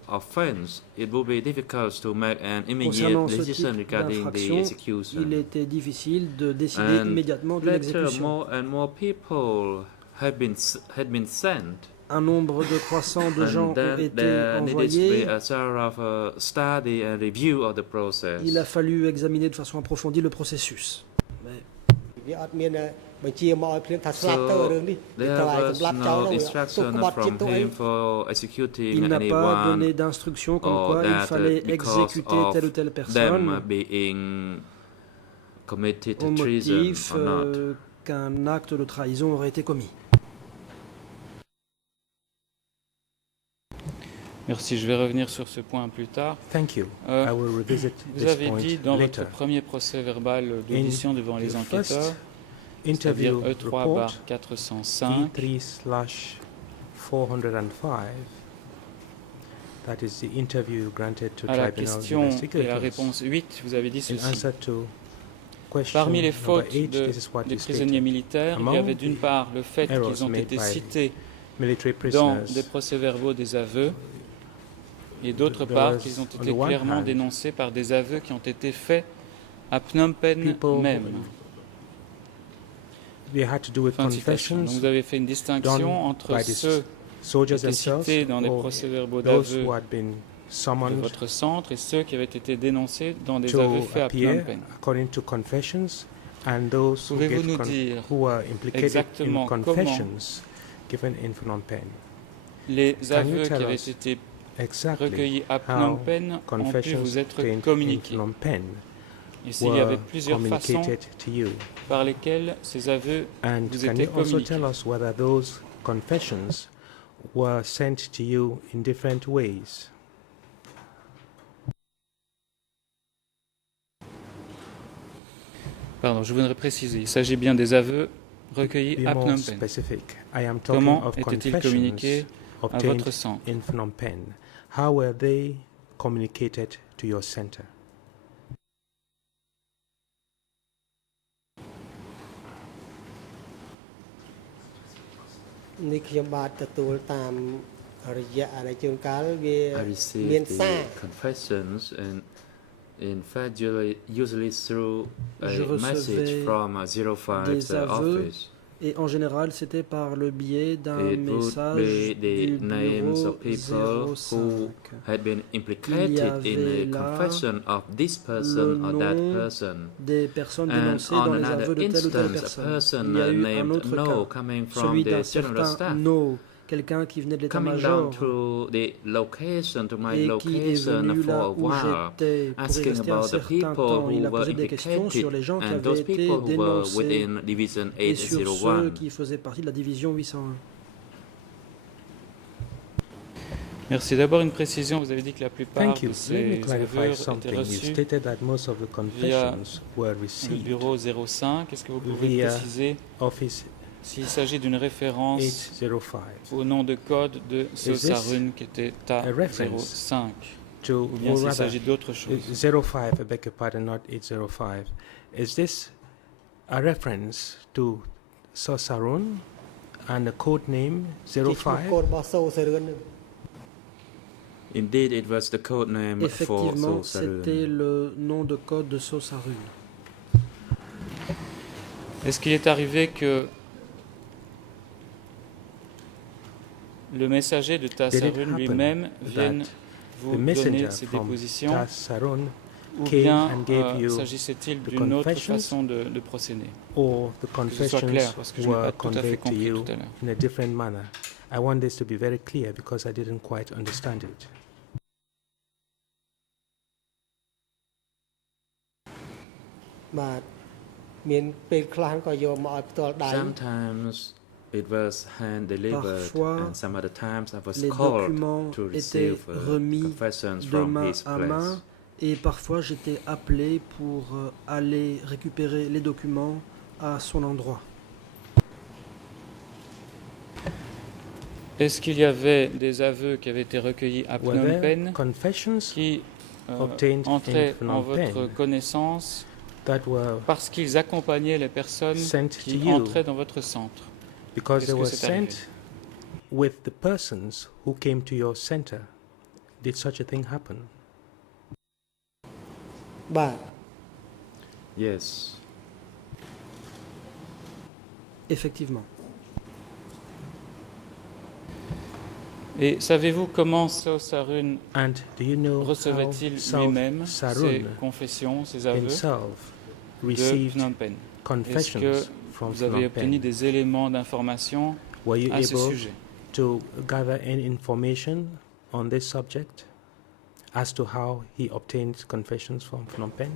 offense, it would be difficult to make an immediate Concernant ce decision type regarding the d'infraction, il execution. était difficile de décider And immédiatement de later, l'exécution. more and more people had been sent, Un nombre de croissant de gens and ont then été there needed to be envoyés. a sort of a study and review of the process. Il a fallu examiner de façon approfondie le processus. Mais វាអត់មានបញ្ជាមកឲ្យភ្លាមថាស្លាប់ទៅ So រឿងនេះវា there ត្រូវឲ្យ was សម្លាប់ចោល no ទៅទុក instruction ក្បត់ជាតិ from ទៅអី him for executing il n'a pas donné anyone d'instruction comme or quoi il that fallait because exécuter telle ou telle of them personne being committed au treason motif or not. qu'un acte de trahison aurait été commis. Merci, je vais revenir sur ce point plus tard. Thank you. Euh, I will revisit Vous this avez point dit dans later. votre premier procès verbal d'audition devant les the enquêteurs c'est-à-dire interview report E3/405. V3/405. That is the interview granted to À la tribunal question et la investigators. réponse 8, vous avez dit In ceci. answer to question Parmi les number fautes 8, des this is what is prisonniers stated. militaires, il y Among avait d'une part le fait errors qu'ils ont made été by cités Military dans prisoners. des procès-verbaux des aveux, et d'autre There part was, qu'ils ont on été the one clairement hand, dénoncés par des aveux qui ont été faits à Phnom Penh people même. they had to do with Fin de citation. Donc confessions vous avez fait une done distinction entre by the ceux soldiers qui étaient themselves cités dans des or procès-verbaux those d'aveux who had been de summoned votre centre et ceux qui avaient été dénoncés dans des to aveux faits à Phnom appear Penh. according to confessions, and those who, Pouvez-vous gave nous dire who were implicated exactement in confessions given in Phnom Penh. Les Can you aveux qui tell avaient us été exactly recueillis à how Phnom Penh ont pu confessions vous être obtained in communiqués. Phnom Penh Et s'il y avait were plusieurs façons communicated to you? par lesquelles ces aveux And vous can étaient you also communiqués. tell us whether those confessions were sent to you in different ways? Pardon, je voudrais préciser. Il s'agit bien des aveux recueillis Be à more Phnom Penh. specific. I am talking Comment of étaient-ils confessions communiqués à obtained votre centre? in Phnom Penh. How were they communicated to your center? Ni ខ្ញុំបាទទទួលតាមរយៈអាណិជនកាលវា I មាន received សារ the confessions and in fact usually through a Je message recevais from a 05 des aveux office. et en général c'était par le biais d'un It would message be the du names bureau of people who 05. had been implicated in a avait là confession of this person le or that nom person. Des personnes And dénoncées on dans les another aveux de telle ou telle instance, a personne. person Il y a eu un named autre No cas, coming from celui the d'un general certain staff, No, quelqu'un qui venait de coming down l'état-major to the location, to my et qui est location venu for là a où while, j'étais pour y asking rester un about the certain people temps. Il who a were posé des questions sur les gens qui implicated and avaient those été people who were dénoncés within Division et sur ceux 801. qui faisaient partie de la division 801. Merci. D'abord une précision. Vous avez dit que la plupart Thank you. de Let me ces clarify aveux étaient something. You reçus stated that most of the confessions were le received bureau 05. Est-ce que vous pouvez via préciser Office s'il s'agit d'une référence 805 au nom de code de this Sosarun qui était a reference 05 to, ou bien or s'il rather, s'agit d'autre chose? 05, I beg your pardon, not 805. Is this a reference to Sosarun and the code name ជាឈ្មោះ 05? កូនរបស់សូសរឿននឹង Indeed, it was the code name for Effectivement, Sosarun. c'était le nom de code de Sosarun. Est-ce qu'il est arrivé que le messager de Tasarun happen lui-même vienne that vous the donner messenger ses from dépositions Tasarun ou came bien and gave you s'agissait-il the d'une autre confessions façon de procéder? or the Que ce soit clair, confessions parce que je n'ai were pas tout à fait conveyed to compris you tout à l'heure. in a different manner? I want this to be very clear because I didn't quite understand it. បាទមានពេលខ្លះក៏យកមកឲ្យផ្ទាល់ដៃ Sometimes it was hand delivered, Parfois, and some other times I was Les called documents to étaient receive remis confessions de from main his à main place. et parfois j'étais appelé pour aller récupérer les documents à son endroit. Est-ce qu'il y avait des aveux qui avaient été recueillis à Were Phnom there Penh confessions qui obtained in entraient Phnom en votre Penh connaissance that were parce qu'ils accompagnaient les personnes sent to qui you entraient dans votre centre? because Est-ce they que were c'est arrivé? sent with the persons who came to your center? Did such a thing happen? បាទ Yes. Effectivement. Et savez-vous comment Sosarun And do you know recevait-il how lui-même ses Sarun confessions, ses aveux himself de received Phnom Penh? Est-ce confessions que from vous avez Phnom obtenu Penh? des éléments d'information Were you à ce able sujet? to gather any information on this subject as to how he obtained confessions from Phnom Penh?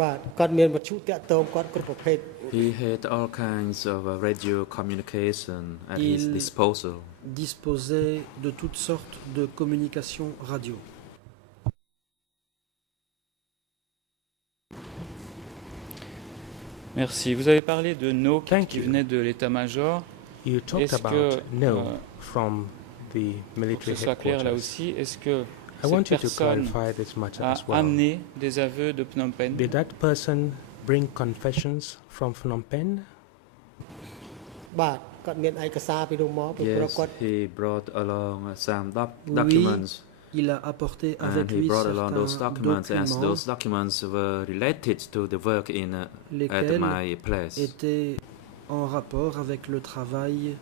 បាទគាត់មានវត្ថុតាក់ទងគាត់គ្រប់ប្រភេទ He had all kinds of radio communication at his Il- disposal. Disposait de toutes sortes de communications radio. Merci. Vous avez parlé de No Thank qui you. venait de l'état-major. You talked Est-ce about que, no from the pour que military ce soit clair là headquarters. aussi, est-ce que I want cette you to personne clarify this much a as well. amené des aveux de Phnom Penh? Did that person bring confessions from Phnom Penh? បាទគាត់មានឯកសារពីនោះមកពីព្រោះ Yes, គាត់ he brought along some Oui. documents, Il a apporté avec and he lui brought along those certains documents, as documents those documents were related to the work at lesquels my place. étaient en rapport avec le travail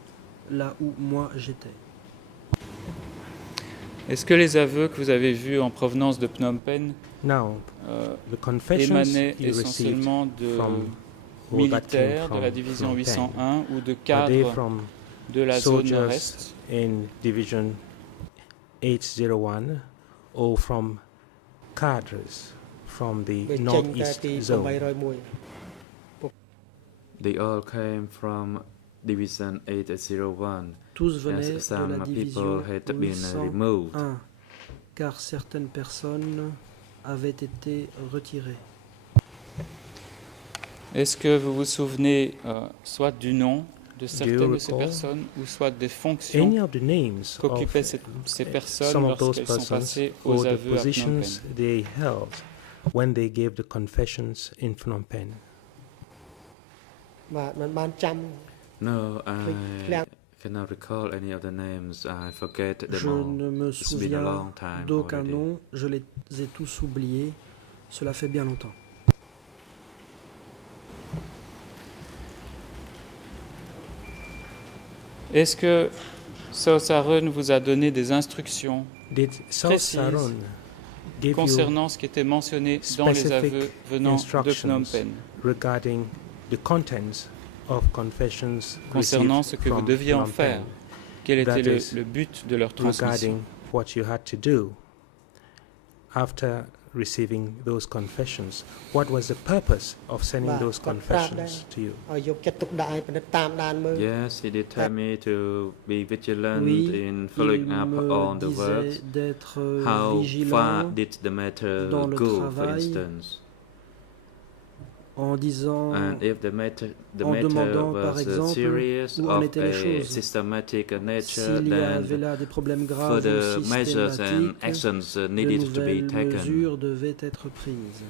là où moi j'étais. Est-ce que les aveux que vous avez vus en provenance de Phnom Penh Now, the confessions émanaient you received essentiellement de from who that came militaires de from la division Phnom Penh, 801 ou de are they cadres from de la zone soldiers nord-est? in Division 801 or from cadres from the វាចេញតែ northeast ទី zone? 801 They all came from Division 801, Tous as venaient de some la division people had been removed. 801, car certaines personnes avaient été retirées. Est-ce que vous vous souvenez soit du nom de certaines de ces recall personnes ou soit des fonctions Any of the names of qu'occupaient ces personnes some of those lorsqu'elles sont persons passées or aux the aveux à Phnom positions Penh? they held when they gave the confessions in Phnom Penh? បាទមិនបានចាំ No, Clear. I cannot recall any of the names. I forget them Je all. ne me It's been a souviens long time d'aucun already. nom, je les ai tous oubliés, cela fait bien longtemps. Est-ce que Sao Sarun vous a donné des instructions Did Sao Précise Sarun give you concernant ce qui était mentionné dans les specific aveux venant de Phnom instructions Penh, regarding the contents of confessions concernant ce received que vous from deviez en Phnom faire? Penh, Quel That était is le but de leur transmission? regarding what you had to do after receiving those confessions? What was the purpose of sending Bah, those quand confessions Prada- to you? ឲ្យយកចិត្តទុកដាក់ឲ្យពិនិត្យតាមដានមើល Yes, he did tell me to be vigilant Oui, in il following up me on the works. disait d'être How far vigilant did the matter dans le go, for travail, instance? en disant And if the matter en demandant, par was exemple, serious, où en of étaient les a choses. systematic nature, s'il y avait then là des problèmes graves further ou measures and systématiques, actions de needed to be nouvelles taken. mesures devaient être prises.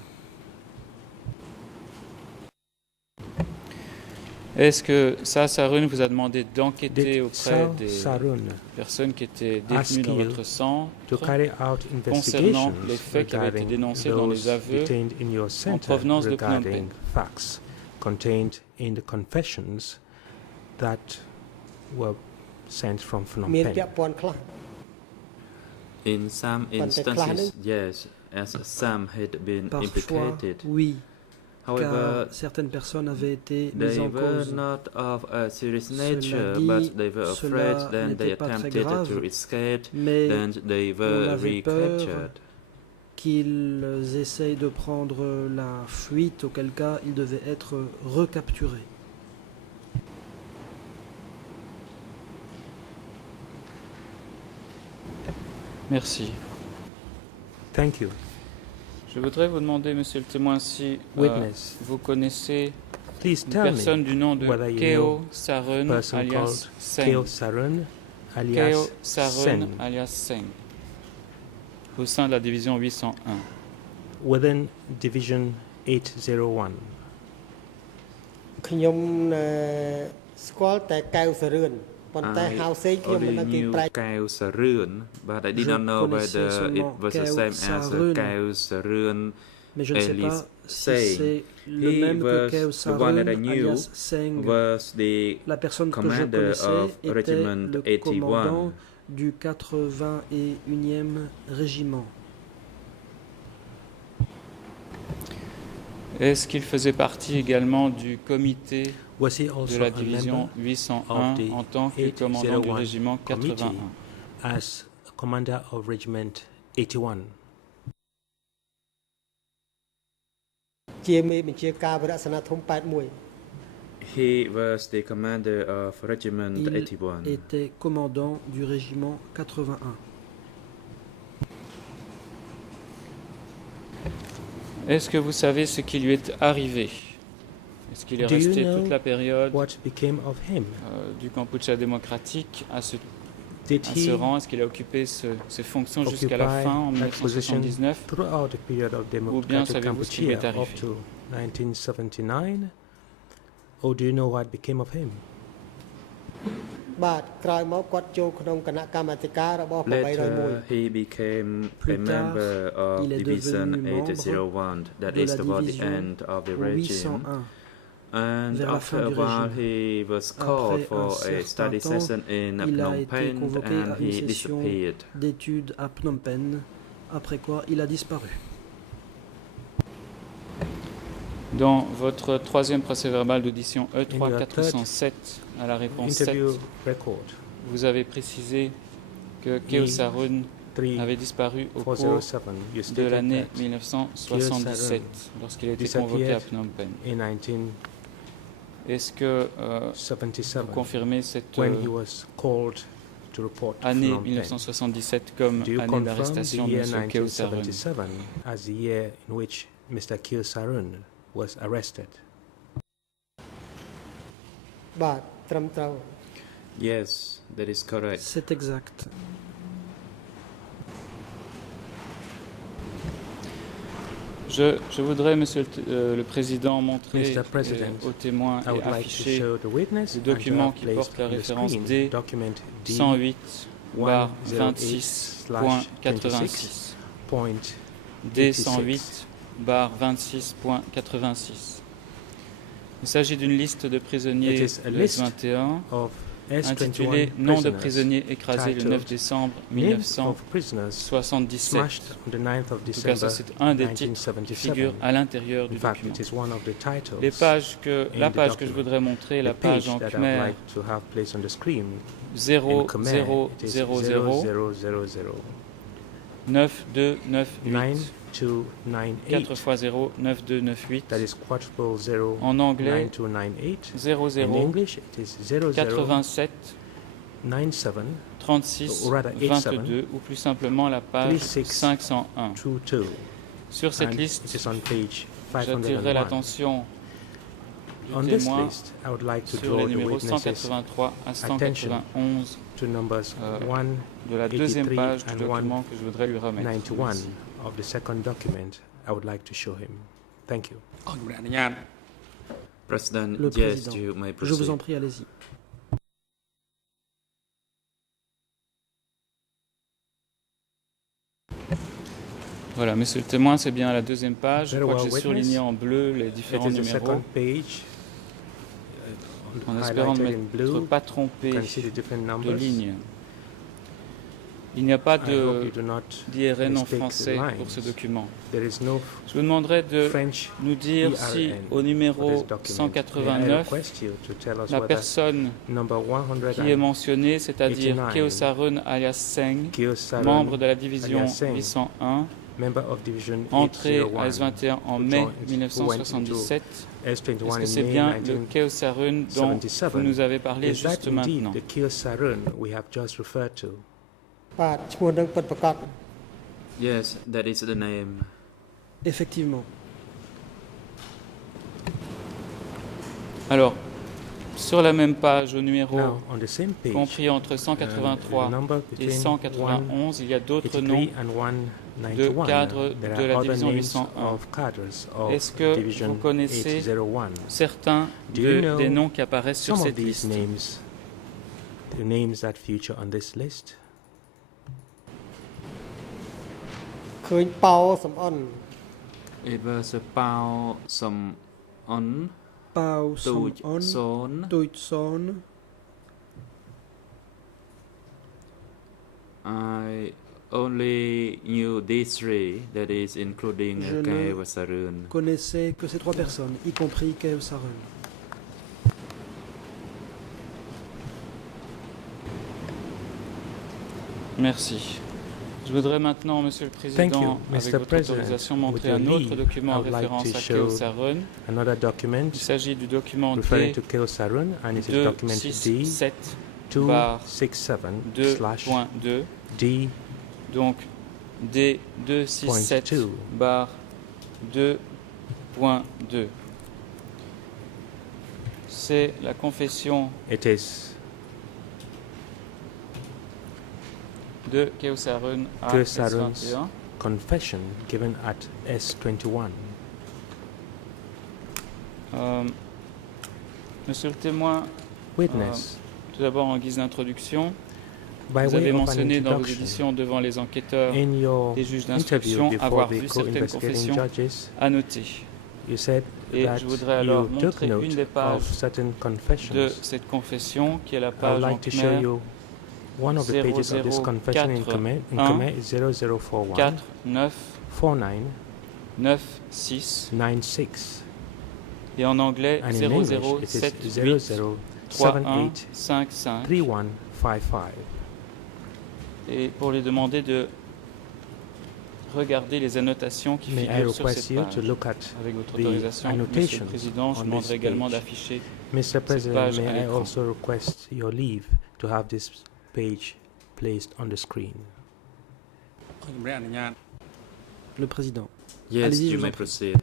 Est-ce que Sao Sarun vous a demandé d'enquêter Did auprès Sao des Sarun personnes qui étaient ask détenues dans you votre centre to carry out concernant investigations les faits qui avaient été regarding dénoncés dans les those aveux detained in your center provenance de Phnom regarding Penh? facts contained in the confessions that were sent from Phnom មាន Penh? ពាក់ព័ន្ធខ្លះ In some But the instances, cladding- yes, as some had been Parfois, implicated. oui, However, car certaines personnes avaient été mises they en were cause. not of a serious Cela nature, dit, but they were cela afraid, then they n'était pas très attempted grave, to escape, Mais then they were on avait peur recaptured. qu'ils essayent de prendre la fuite, auquel cas ils devaient être recapturés. Merci. Thank you. Je voudrais vous demander, monsieur le témoin, si Witness, vous connaissez please une tell me personne du nom de whether you Keo know Sarun person alias called Seng. Keo Sarun Keo alias Sarun Sen alias Seng, au sein de la division 801. within Division 801. ខ្ញុំស្គាល់តែកៅសរឿនប៉ុន្តែហៅសេងខ្ញុំមិន only ដឹងគេ knew ប្រែ Kao Sarun, but I did Je not know connaissais whether it seulement was the Kao same as Sarun. Kao Sarun. Mais je ne sais Alias pas si Seng. c'est le He même que was Keo the one that I Sarun knew alias Seng. Was the La personne que je commander connaissais of était Regiment le 81. commandant du 81e régiment. Est-ce qu'il faisait partie également du comité Was he de also la a division member 801 of the en tant que commandant du 801 régiment 81? committee as commander of Regiment 81? ជាមេបញ្ជាការវរៈសេនាធំ81 He was the commander of Regiment Il 81. était commandant du régiment 81. Est-ce que vous savez ce qui lui est arrivé? Est-ce qu'il est Do you resté know toute la période what became of him? du Kampuchea démocratique à ce Did à ce he rang? Est-ce qu'il a occupé ces fonctions jusqu'à la occupy fin en that position 1979? throughout the period of Ou bien democratic savez-vous ce qui lui est Kampuchea up arrivé? to 1979? Or do you know what became of him? បាទក្រោយមកគាត់ចូលក្នុងគណៈកម្មាធិការរបស់801 Later, he became Plus a tard, member of il est Division devenu 801, that de is la toward the division end of the regime. 801. And vers la after fin a du while, régime. he was called Après for un a certain study temps, session in il a Phnom été Penh convoqué and à une he session disappeared. d'études à Phnom Penh, après quoi il a disparu. Dans votre troisième procès-verbal d'audition In your E3 407, à la réponse 7, Interview record vous avez précisé que Keo Sarun avait disparu au cours 3407. You de stated l'année that 1977, lorsqu'il a été convoqué à Phnom Penh. in Est-ce que 1977, vous confirmez cette when he was called to report to année Phnom Penh, 1977 comme do you année confirm d'arrestation the de year M. Keo Sarun? 1977 as the year in which Mr. Keo Sarun was arrested? បាទត្រឹមត្រូវ Yes, that is correct. C'est exact. Je voudrais, Monsieur le Président, montrer Mr. President, aux témoins I et would like to afficher show the witness le and to document have qui placed porte la on the référence screen D document D 108/26.86. D 108/26.86. Il s'agit d'une liste de prisonniers It is a de list S21 of intitulée S21 Nom de prisoners, prisonniers écrasés le 9 titled décembre names of prisoners 1977. smashed on the 9th of En tout cas, ça December c'est un des titres qui figure 1977. à l'intérieur du In fact, document. it is one of the titles. La page que in the je document. voudrais montrer, la The page page en that I would khmer like to have placed on the screen in Khmer, it is 0000 0000 9298 9298. 4 x 0 9298. That is quadruple 0 En anglais 9298. 00 In English, it is 00 87 97 36 Or rather, 87, 22 ou plus simplement la page 36, 501. 22. Sur cette And it liste, is on page j'attirerai 501. l'attention On du this témoin list, I would like to sur draw les the numéros witnesses 183 à 191 to numbers de la deuxième 183 page du and document que je voudrais lui remettre. 191 Merci. of the second document I would like to show him. Thank you. President, Le yes, Président, you may Je vous en proceed. prie, allez-y. Voilà, monsieur le témoin, c'est bien à la deuxième page. Je Very crois que well, j'ai witness. surligné en bleu les It différents is the numéros second page en espérant ne highlighted in m'être blue. pas trompé You can see the different de numbers. ligne. Il n'y a pas I hope you de do not d'IRN en mistake français the pour ce lines. document. There is no Je vous demanderai de French nous dire si IRN au for numéro this document. May I 189, request you to tell us la whether personne number qui est mentionnée, c'est-à-dire 89, Keo Sarun alias Seng, 189, membre de la division alias Seng, 801, member of Division entré 801, à S21 en who mai joined- who went into 1977. S21 Est-ce que in c'est May bien le Keo Sarun dont 1977. vous nous avez parlé Is that juste indeed maintenant? the Keo Sarun we have just referred to? បាទឈ្មោះនឹងពិតប្រាកដ Yes, that is the name. Effectivement. Alors, sur la même page, au numéro Now, on the same page, compris entre the 183 number et between 191, il y a d'autres noms 183 and de 191, cadres there de are la other division names 801. of cadres of Est-ce que Division vous connaissez 801. certains Do you know des noms qui apparaissent sur some of cette these liste? names, the names that feature on this list? ឃើញប៉ោសំអន It was a Pao Som On Pao Tuj Som On, Son Tuj Son. I only knew these three, that is including Je ne- Keo Sarun. Connaissait que ces trois personnes, y compris Keo Sarun. Merci. Je voudrais maintenant, Monsieur le Thank you, Président, avec Mr. votre President. autorisation, With montrer your un autre leave, document I en would like référence to à Keo show Sarun. Another document Il s'agit du document referring D to Keo Sarun, and it is document D 267 267/2 2.2, D donc D 267 2. bar 2.2. C'est la confession It is de Keosarun à Keosarun's S21. confession given at S21. Monsieur le témoin, Witness, tout d'abord en guise d'introduction, by vous way avez of an mentionné dans vos introduction, auditions devant les enquêteurs in your et juges interview d'instruction before avoir the vu certaines co-investigating confessions judges, à noter. you said Et that je voudrais alors you took montrer note une des pages of certain de confessions. cette confession qui est la I would page en like to show Khmer you one of the pages of this confession in Khmer. In Khmer is 0041 4 9 49 9 6 96, et en anglais and in English it 0078 is 31 0078 55 3155. et pour lui demander de regarder les annotations qui May I figurent sur request cette you page. to look at Avec votre the autorisation, Monsieur annotations le Président, je on demanderai this également page. d'afficher Mr. President, page à may I l'écran. also request your leave to have this page placed on the screen? Le président. Yes, Allez-y, je you vous may en prie. proceed.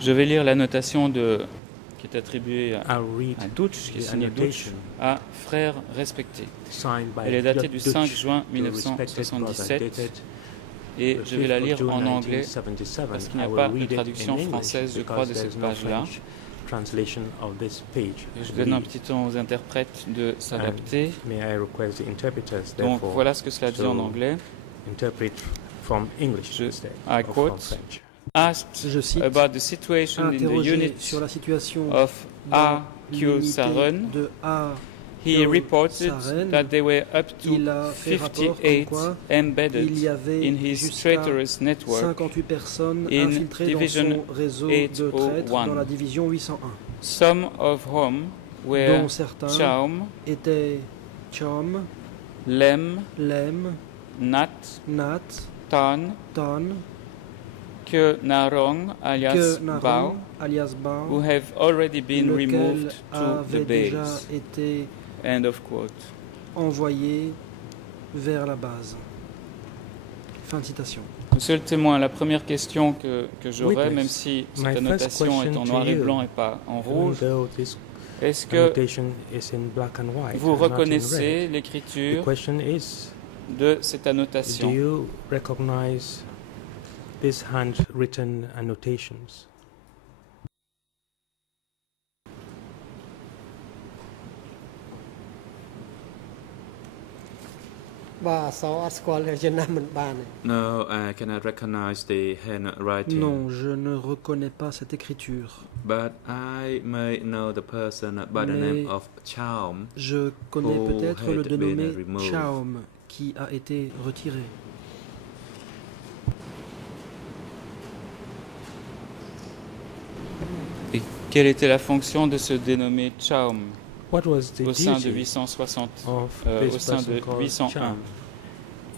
Je vais lire l'annotation qui est attribuée I'll read à Dutch, qui est the signée Dutch, annotation à frère respecté. signed by Elle est datée Dutch du 5 juin to respected brother, 1977 dated et the je vais la 5th of lire June en anglais 1977. parce qu'il n'y a I will pas de read it traduction in English française, je crois, de because cette there's no page-là. French translation of this page. Et je donne un petit temps aux interprètes de s'adapter. May I request the interpreters, Donc therefore, voilà ce que cela dit en to anglais. interpret from English Je- instead I of from quote, French. Asked Je cite, about the situation in the interrogé unit sur la situation of dans A.Q. l'unité Saren, de A. he Kyo reported Saren, that there were up to il a fait rapport comme 58 quoi embedded il y avait in his jusqu'à traitorous network. 58 personnes in infiltrées dans Division son réseau de traîtres 801. dans la division 801, Some of whom were dont certains Chaum, étaient Chom, Lem, Lem, Nat, Nat, Tan, Ton, Ke Narong alias Que Bao, Narong, alias who Bao, have already been lequel removed to the avait déjà base. été End of quote. envoyé vers la base. Fin de citation. Monsieur le témoin, la première question que j'aurais, Witness, même si my cette first annotation est question en to noir et you, blanc et pas en Even rouge, though this est-ce que annotation is in black and white, vous and not in reconnaissez red, the l'écriture question is, de cette do annotation? you recognize these handwritten annotations? Bah, អក្សរអត់ស្គាល់រចនាមិនបានទេ No, I cannot recognize the handwriting. Non, je ne reconnais pas cette écriture. But I may know the person by the Mais name of Chaum. Je connais Who peut-être le had dénommé been removed. Chaum qui a été retiré. Et quelle était la fonction de ce dénommé Chaum What was the au sein de duty 860, of au this sein person de called 801? Cham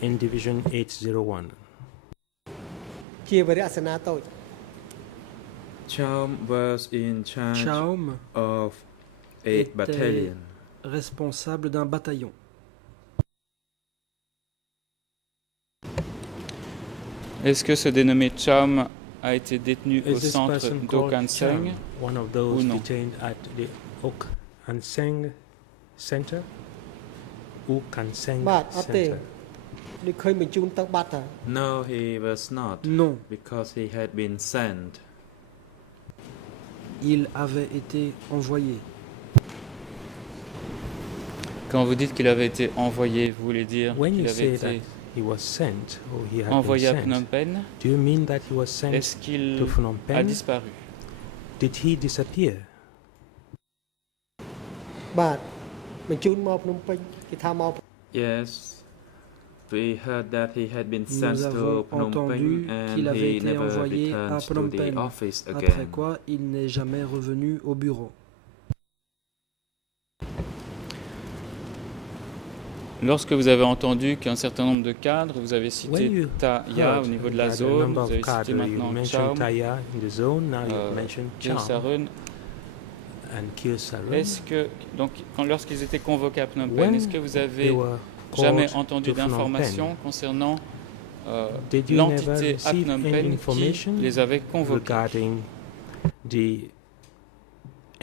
in Division 801? ជាវរៈសេនាតូច Chaum was in charge Chaum of a était battalion. responsable d'un bataillon. Est-ce que ce dénommé Chaum a été détenu au Is this centre person called d'Okanseng? Cham one of those ou non? detained at the Ok and Seng Center? Ok and Seng បាទអត់ទេ Center. ដូចឃើញបញ្ជូនទៅបាត់ហើយ No, he was not, Non, because he had been sent. il avait été envoyé. Quand vous dites qu'il avait été envoyé, vous voulez dire When qu'il you avait say été that he was sent or he had envoyé à been Phnom sent, Penh? do you mean that he was sent Est-ce qu'il to Phnom a Penh? disparu? Did he disappear? បាទបញ្ជូនមកភ្នំពេញគេថាមក Yes, we heard that he had been sent Nous to avons Phnom entendu Penh and qu'il avait he été never envoyé à returned to Phnom the Penh. office Après again. quoi, il n'est jamais revenu au bureau. Lorsque vous avez entendu qu'un certain nombre de cadres, vous avez When cité you Taya heard au niveau de la that a zone, number vous avez of cité cadre, you maintenant mentioned Chaum, Taya in the zone, now you euh, mentioned Charm Kirsarun. and Kirsarun. Est-ce que, donc, lorsqu'ils étaient convoqués à Phnom Penh, When est-ce que vous they avez were jamais called entendu to Phnom d'informations Penh, concernant did you never l'entité à receive Phnom any Penh qui information les avait convoqués? regarding the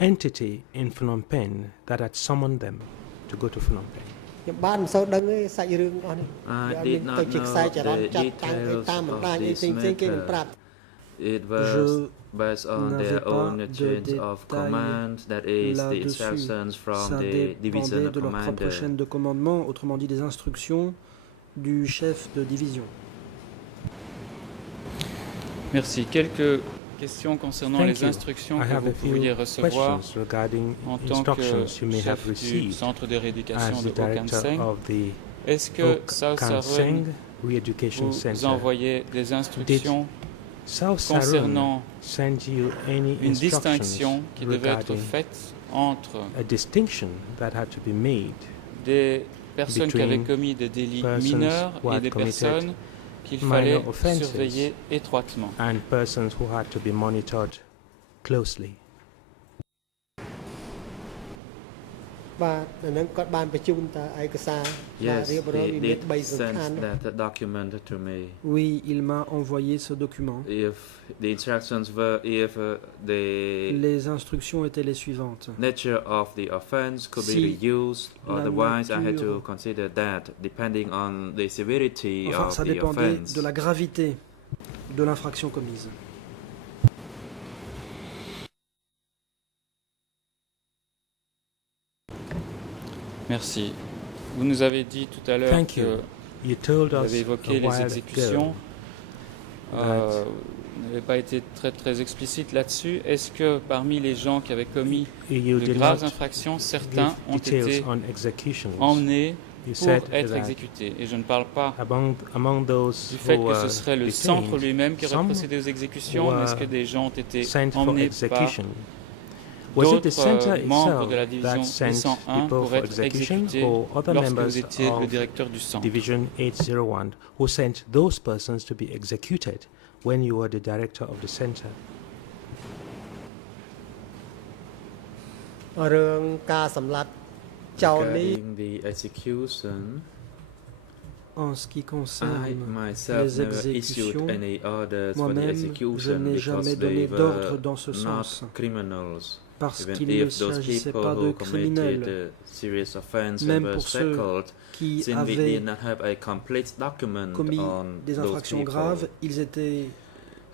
entity in Phnom Penh that had summoned them to go to Phnom Penh? ខ្ញុំបានមិនសូវដឹងទេសាច់រឿងអស់នេះ I វាអត់ did មានទៅ not ជាខ្សែ know ចរន្ត the ចាត់តាំងអី details តាមបណ្ដាញ of អី this ផ្សេងៗគេមិនប្រាប់ matter. It was based on n'avais their pas own de chains of détails command, that is the là-dessus. instructions from Ça the division dépendait de leur propre commander. chaîne de commandement, autrement dit des instructions du chef de division. Merci. Quelques questions concernant Thank les you. instructions I que have vous a few pourriez recevoir questions regarding en tant que instructions you may have chef du received centre de rééducation as de the director Okanseng. of the Est-ce que Sao Sarun Okanseng Re-Education vous Center. envoyait des instructions South Sarun concernant send you any une instructions distinction qui devait être regarding faite entre a distinction that had to be made des personnes qui avaient between commis des délits persons mineurs who et had des committed personnes qu'il minor fallait offenses surveiller étroitement? and persons who had to be monitored closely. បាទអាហ្នឹងគាត់បានបញ្ជូនតើឯកសារបាទ Yes, រៀបរយ he វាមាន did 3សន្តាន send that document to me. Oui, il m'a envoyé ce document. If the instructions were, if the Les instructions étaient les suivantes. nature of the offense could be Si reduced, la otherwise I had to nature- consider that depending on the severity Enfin, of ça the dépendait offense. de la gravité de l'infraction commise. Merci. Vous nous avez dit tout à l'heure Thank you. que You told vous us avez a évoqué les while exécutions. ago Vous n'avez pas été très explicite là-dessus. Est-ce que parmi les gens qui avaient commis you de did graves not infractions, certains give ont details été on executions. emmenés You pour said être that exécutés? Et je ne parle pas among those du fait who que ce were serait le centre detained, lui-même qui aurait some procédé aux exécutions, mais est-ce que were des gens ont été sent for emmenés par execution. Was it the center d'autres membres de la itself division that sent 801 people pour for être execution, exécutés or other lorsque members vous étiez le of directeur du centre? Division 801 who sent those persons to be executed when you were the director of the center? រឿងការសម្លាប់ចោលនេះ Regarding the execution, En ce qui I concerne myself les never issued exécutions, any orders for the moi-même, je execution n'ai because jamais they donné d'ordre were dans ce not sens, criminals. parce Even qu'il ne if those s'agissait people pas de who committed criminels, serious offense même were pour ceux shackled, qui since we avaient did not have a complete document commis on des those infractions people. graves, ils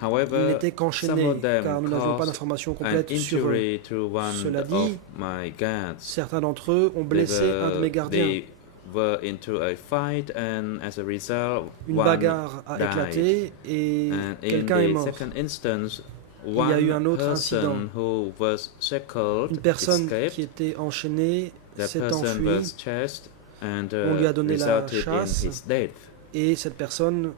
However, n'étaient some qu'enchaînés, of them car nous n'avions pas caused d'informations an complètes sur eux. injury to one Cela of dit, my guards. Certains d'entre eux ont blessé un de mes gardiens. They were into a fight, and as a result, Une one bagarre a died. éclaté et And in quelqu'un est the mort. second instance, Il y a eu un one autre incident. person who was shackled Une personne escaped. qui était enchaînée That s'est person enfuie was chased and On lui a donné la resulted in chasse. his death. et cette personne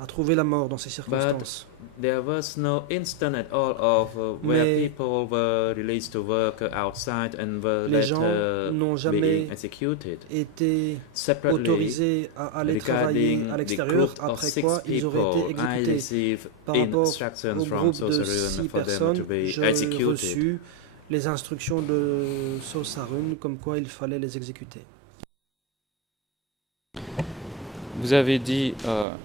a trouvé la mort dans ces circonstances. There was no instant at all of where Mais people were released to work outside and were les gens later n'ont jamais being executed. été Separately, autorisés à aller travailler regarding à the l'extérieur, group of après 6 quoi ils auraient été people, I exécutés. received Par rapport instructions au from groupe de Sosarun 6 for them to personnes, be j'ai executed. reçu les instructions de Sosarun comme quoi il fallait les exécuter. Vous avez dit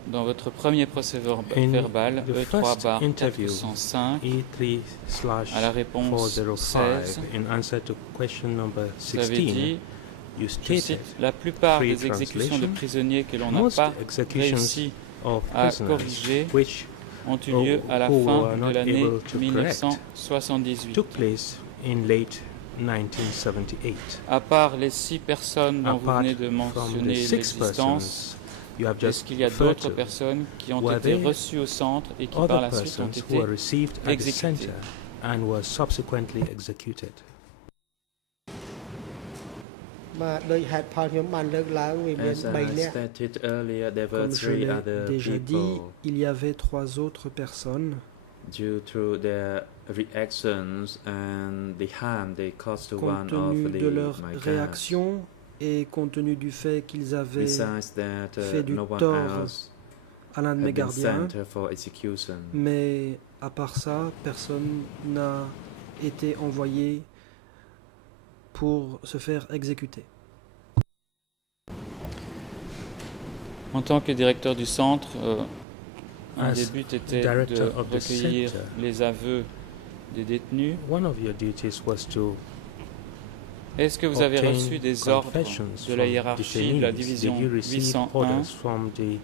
dans votre premier procès In verbal, the first interview, E3/405, à la réponse 405, 16, in answer to question number vous avez 16, dit, you je stated cite, la plupart free des exécutions de translation, prisonniers que l'on n'a most pas executions réussi of à prisoners corriger which ont eu lieu à la who fin were de not l'année able to correct 1978. took place in late 1978. À part les 6 personnes dont vous Apart venez de from the mentionner 6 l'existence, persons you have est-ce just qu'il y a referred d'autres to, personnes qui ont were été there reçues au centre et qui par other la suite ont persons who été were received at the exécutées? center and were subsequently executed? បាទដោយហេតុផលខ្ញុំបានលើកឡើងវាមាន As 3 I នាក់ stated earlier, there were Comme je 3 l'ai other déjà dit, people. il y avait 3 autres personnes. Due to their reactions and the harm they caused to Compte one of tenu de leur my guards. réaction Et compte tenu du fait qu'ils avaient Besides that, fait du no one tort else à l'un de mes had been gardiens, sent for execution. mais à part ça, personne n'a été envoyé pour se faire exécuter. En tant que directeur du centre, un As des buts était director de of the recueillir center, les aveux des détenus. one of your duties was to Est-ce que vous avez obtain reçu des ordres confessions de la from hiérarchie de la detainees. division Did you receive 801 orders from the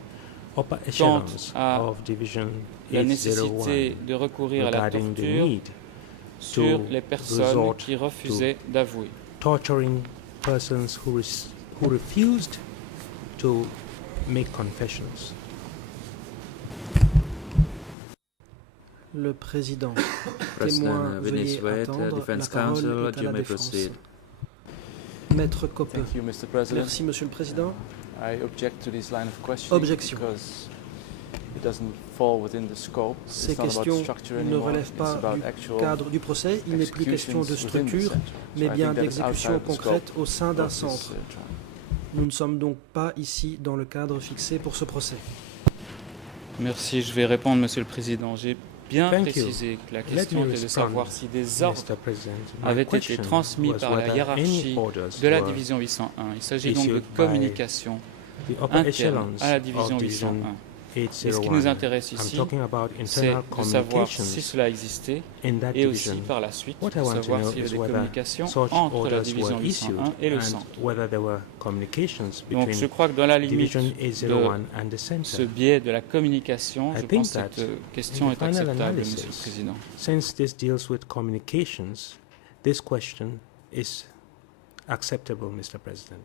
upper quant echelons à of Division la 801 nécessité de recourir à la regarding the torture need sur to les personnes resort qui refusaient d'avouer? torturing persons who refused to make confessions? Le président. President Témoin, veuillez Winniswet, attendre. Defense La parole Counsel, est à you la may défense. proceed. Maître Coppe. Thank you, Mr. President. Merci, Monsieur le Président. I object to this line of questioning Objection. because it doesn't fall within the scope. Ces It's not about questions structure ne anymore. relèvent It's pas about du actual cadre du procès. Il n'est plus question de executions within the structure, center. mais So I bien think that is d'exécution outside the scope concrète au sein d'un of this, centre. trial. Nous ne sommes donc pas ici dans le cadre fixé pour ce procès. Merci, je vais répondre, Monsieur le Président. J'ai bien Thank you. précisé que la Let question me était de respond, savoir si des ordres Mr. President. My avaient été question transmis was par la whether hiérarchie any orders de la were division 801. Il s'agit donc de issued by communication the upper interne echelons à la of division Division 801. Et ce qui nous 801. intéresse I'm ici, talking about c'est internal de savoir communications si cela existait in that et aussi division. par la suite What I de want to savoir know s'il y avait is des whether communications such entre la orders division were issued 801 et le and centre. whether there were communications Donc between je crois que dans la limite Division de 801 and the ce center. biais de la communication, I je think pense que that cette question in est the final acceptable, Monsieur le analysis, Président. Since this deals with communications, this question is acceptable, Mr. President.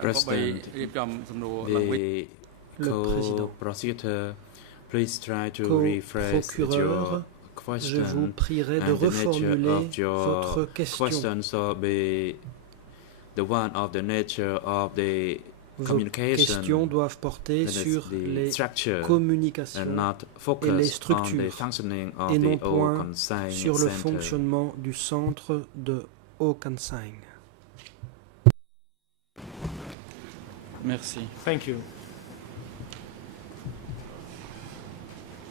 President, the Le président. co-prosecutor, please try to rephrase your Co-procureur, je vous question. prierai de And the nature reformuler of your votre question. question shall be the one of the nature of the Vos communication, questions doivent porter that is sur the les structure, and communications not et les focus on the structures, functioning of et non the point Okansai sur le Center. fonctionnement du centre de Okansai. Merci. Thank you.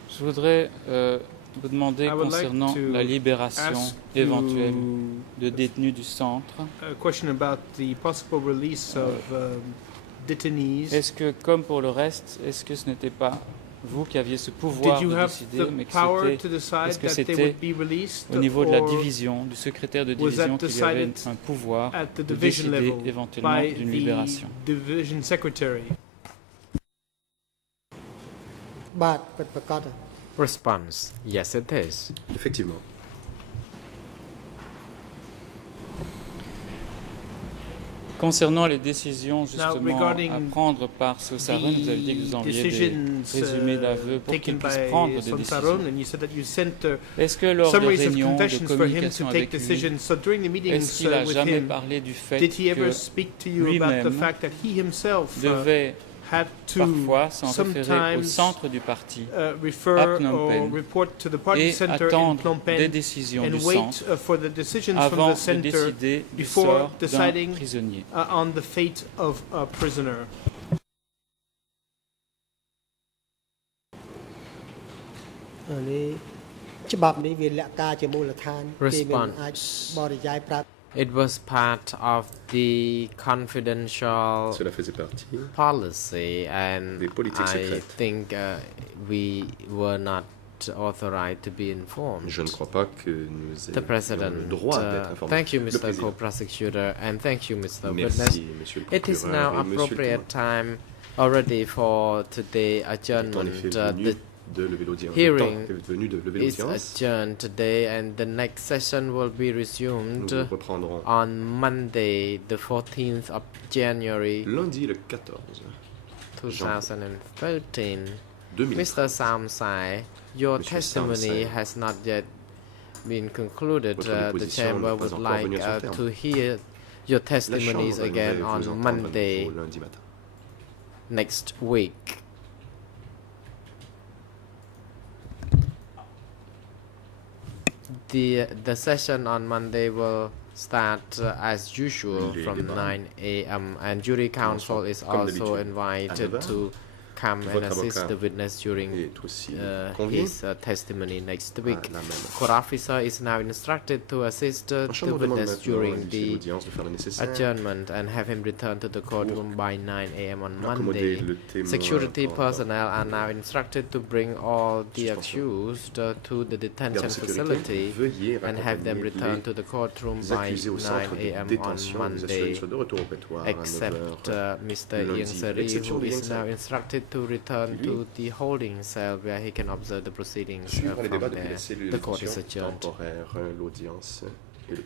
Je voudrais vous demander I would like concernant to la libération ask éventuelle you de détenus du centre. a question about the possible release of detainees. Est-ce que, comme pour le reste, est-ce que ce n'était pas vous qui aviez ce pouvoir Did you de have décider, the mais que power c'était to decide est-ce que that they c'était would be released, au niveau de la or division, du secrétaire de was that division qui lui avait decided un pouvoir at the de division décider level éventuellement by d'une the libération? division secretary? បាទពិតប្រាកដ Response: Yes, it is. Effectivement. Concernant les décisions justement regarding à prendre par Sosaron, vous avez dit que vous enviez des Decisions résumés d'aveux pour qu'il taken puisse by prendre des Sonsaron, décisions. and you said that you sent Est-ce que lors de summaries of réunions de confessions for him communication to take avec lui, decisions. So during the est-ce meetings qu'il a with jamais him, parlé du fait did he ever que speak to you about the lui-même fact that he himself devait had to parfois s'en référer au sometimes centre du parti refer à Phnom or Penh report to the party et center in attendre Phnom des Penh décisions and du wait centre for the decisions from avant the de center décider du before sort d'un deciding prisonnier? on the fate of a prisoner? នេះច្បាប់នេះវាលក្ខការជាមូលដ្ឋានគេមិនអាច Response. បរិយាយប្រាប់ It was part of the confidential Cela faisait partie policy, and Des politiques I secrètes. think we were not authorized to be informed. Je ne crois pas que nous The ayons President, le droit d'être informés. thank you, Le Mr. Président. Co-Prosecutor, and thank you, Mr. Witness. Merci, Monsieur le It is procureur now et Monsieur le appropriate témoin. time already for today Il est en adjournment. effet venu de lever l'audience. hearing Le temps est venu de lever is l'audience. adjourned today, and the next session will be resumed Nous reprendrons on Monday, the 14th of January, lundi le 14 2013. 2013. Mr. Samsai, your Monsieur testimony Samsai. has not yet been concluded. Votre The déposition chamber n'est pas would encore like venue à son terme. to hear your La testimonies Chambre again aimerait on vous entendre à Monday nouveau lundi matin. next week. The session on Monday will start as usual Les from débats 9 a.m. and jury counsel is comme also d'habitude, invited à 9 to come and Votre assist avocat the witness during est aussi convié his testimony next à week. la même Court officer is now instructed to assist the La Chambre demande witness maintenant à during l'huissier the d'audience de faire le nécessaire adjournment and have him return to the courtroom by 9 a.m. on accommoder Monday. le témoin. Security pendant personnel are now instructed to bring all the Suspension. accused to the garde detention de sécurité. facility Veuillez and have them raccompagner return to the courtroom les by accusés au 9 centre de a.m. on détention. Vous assurez Monday, qu'ils soient de retour au prétoire à 9 except heures. Mr. lundi. Ian Sari, Exception who de is Ian now Sari. instructed to return Lui, to the holding cell where he can observe the proceedings Suivre les from débats depuis there. la cellule The de court is détention adjourned. temporaire, l'audience est levée.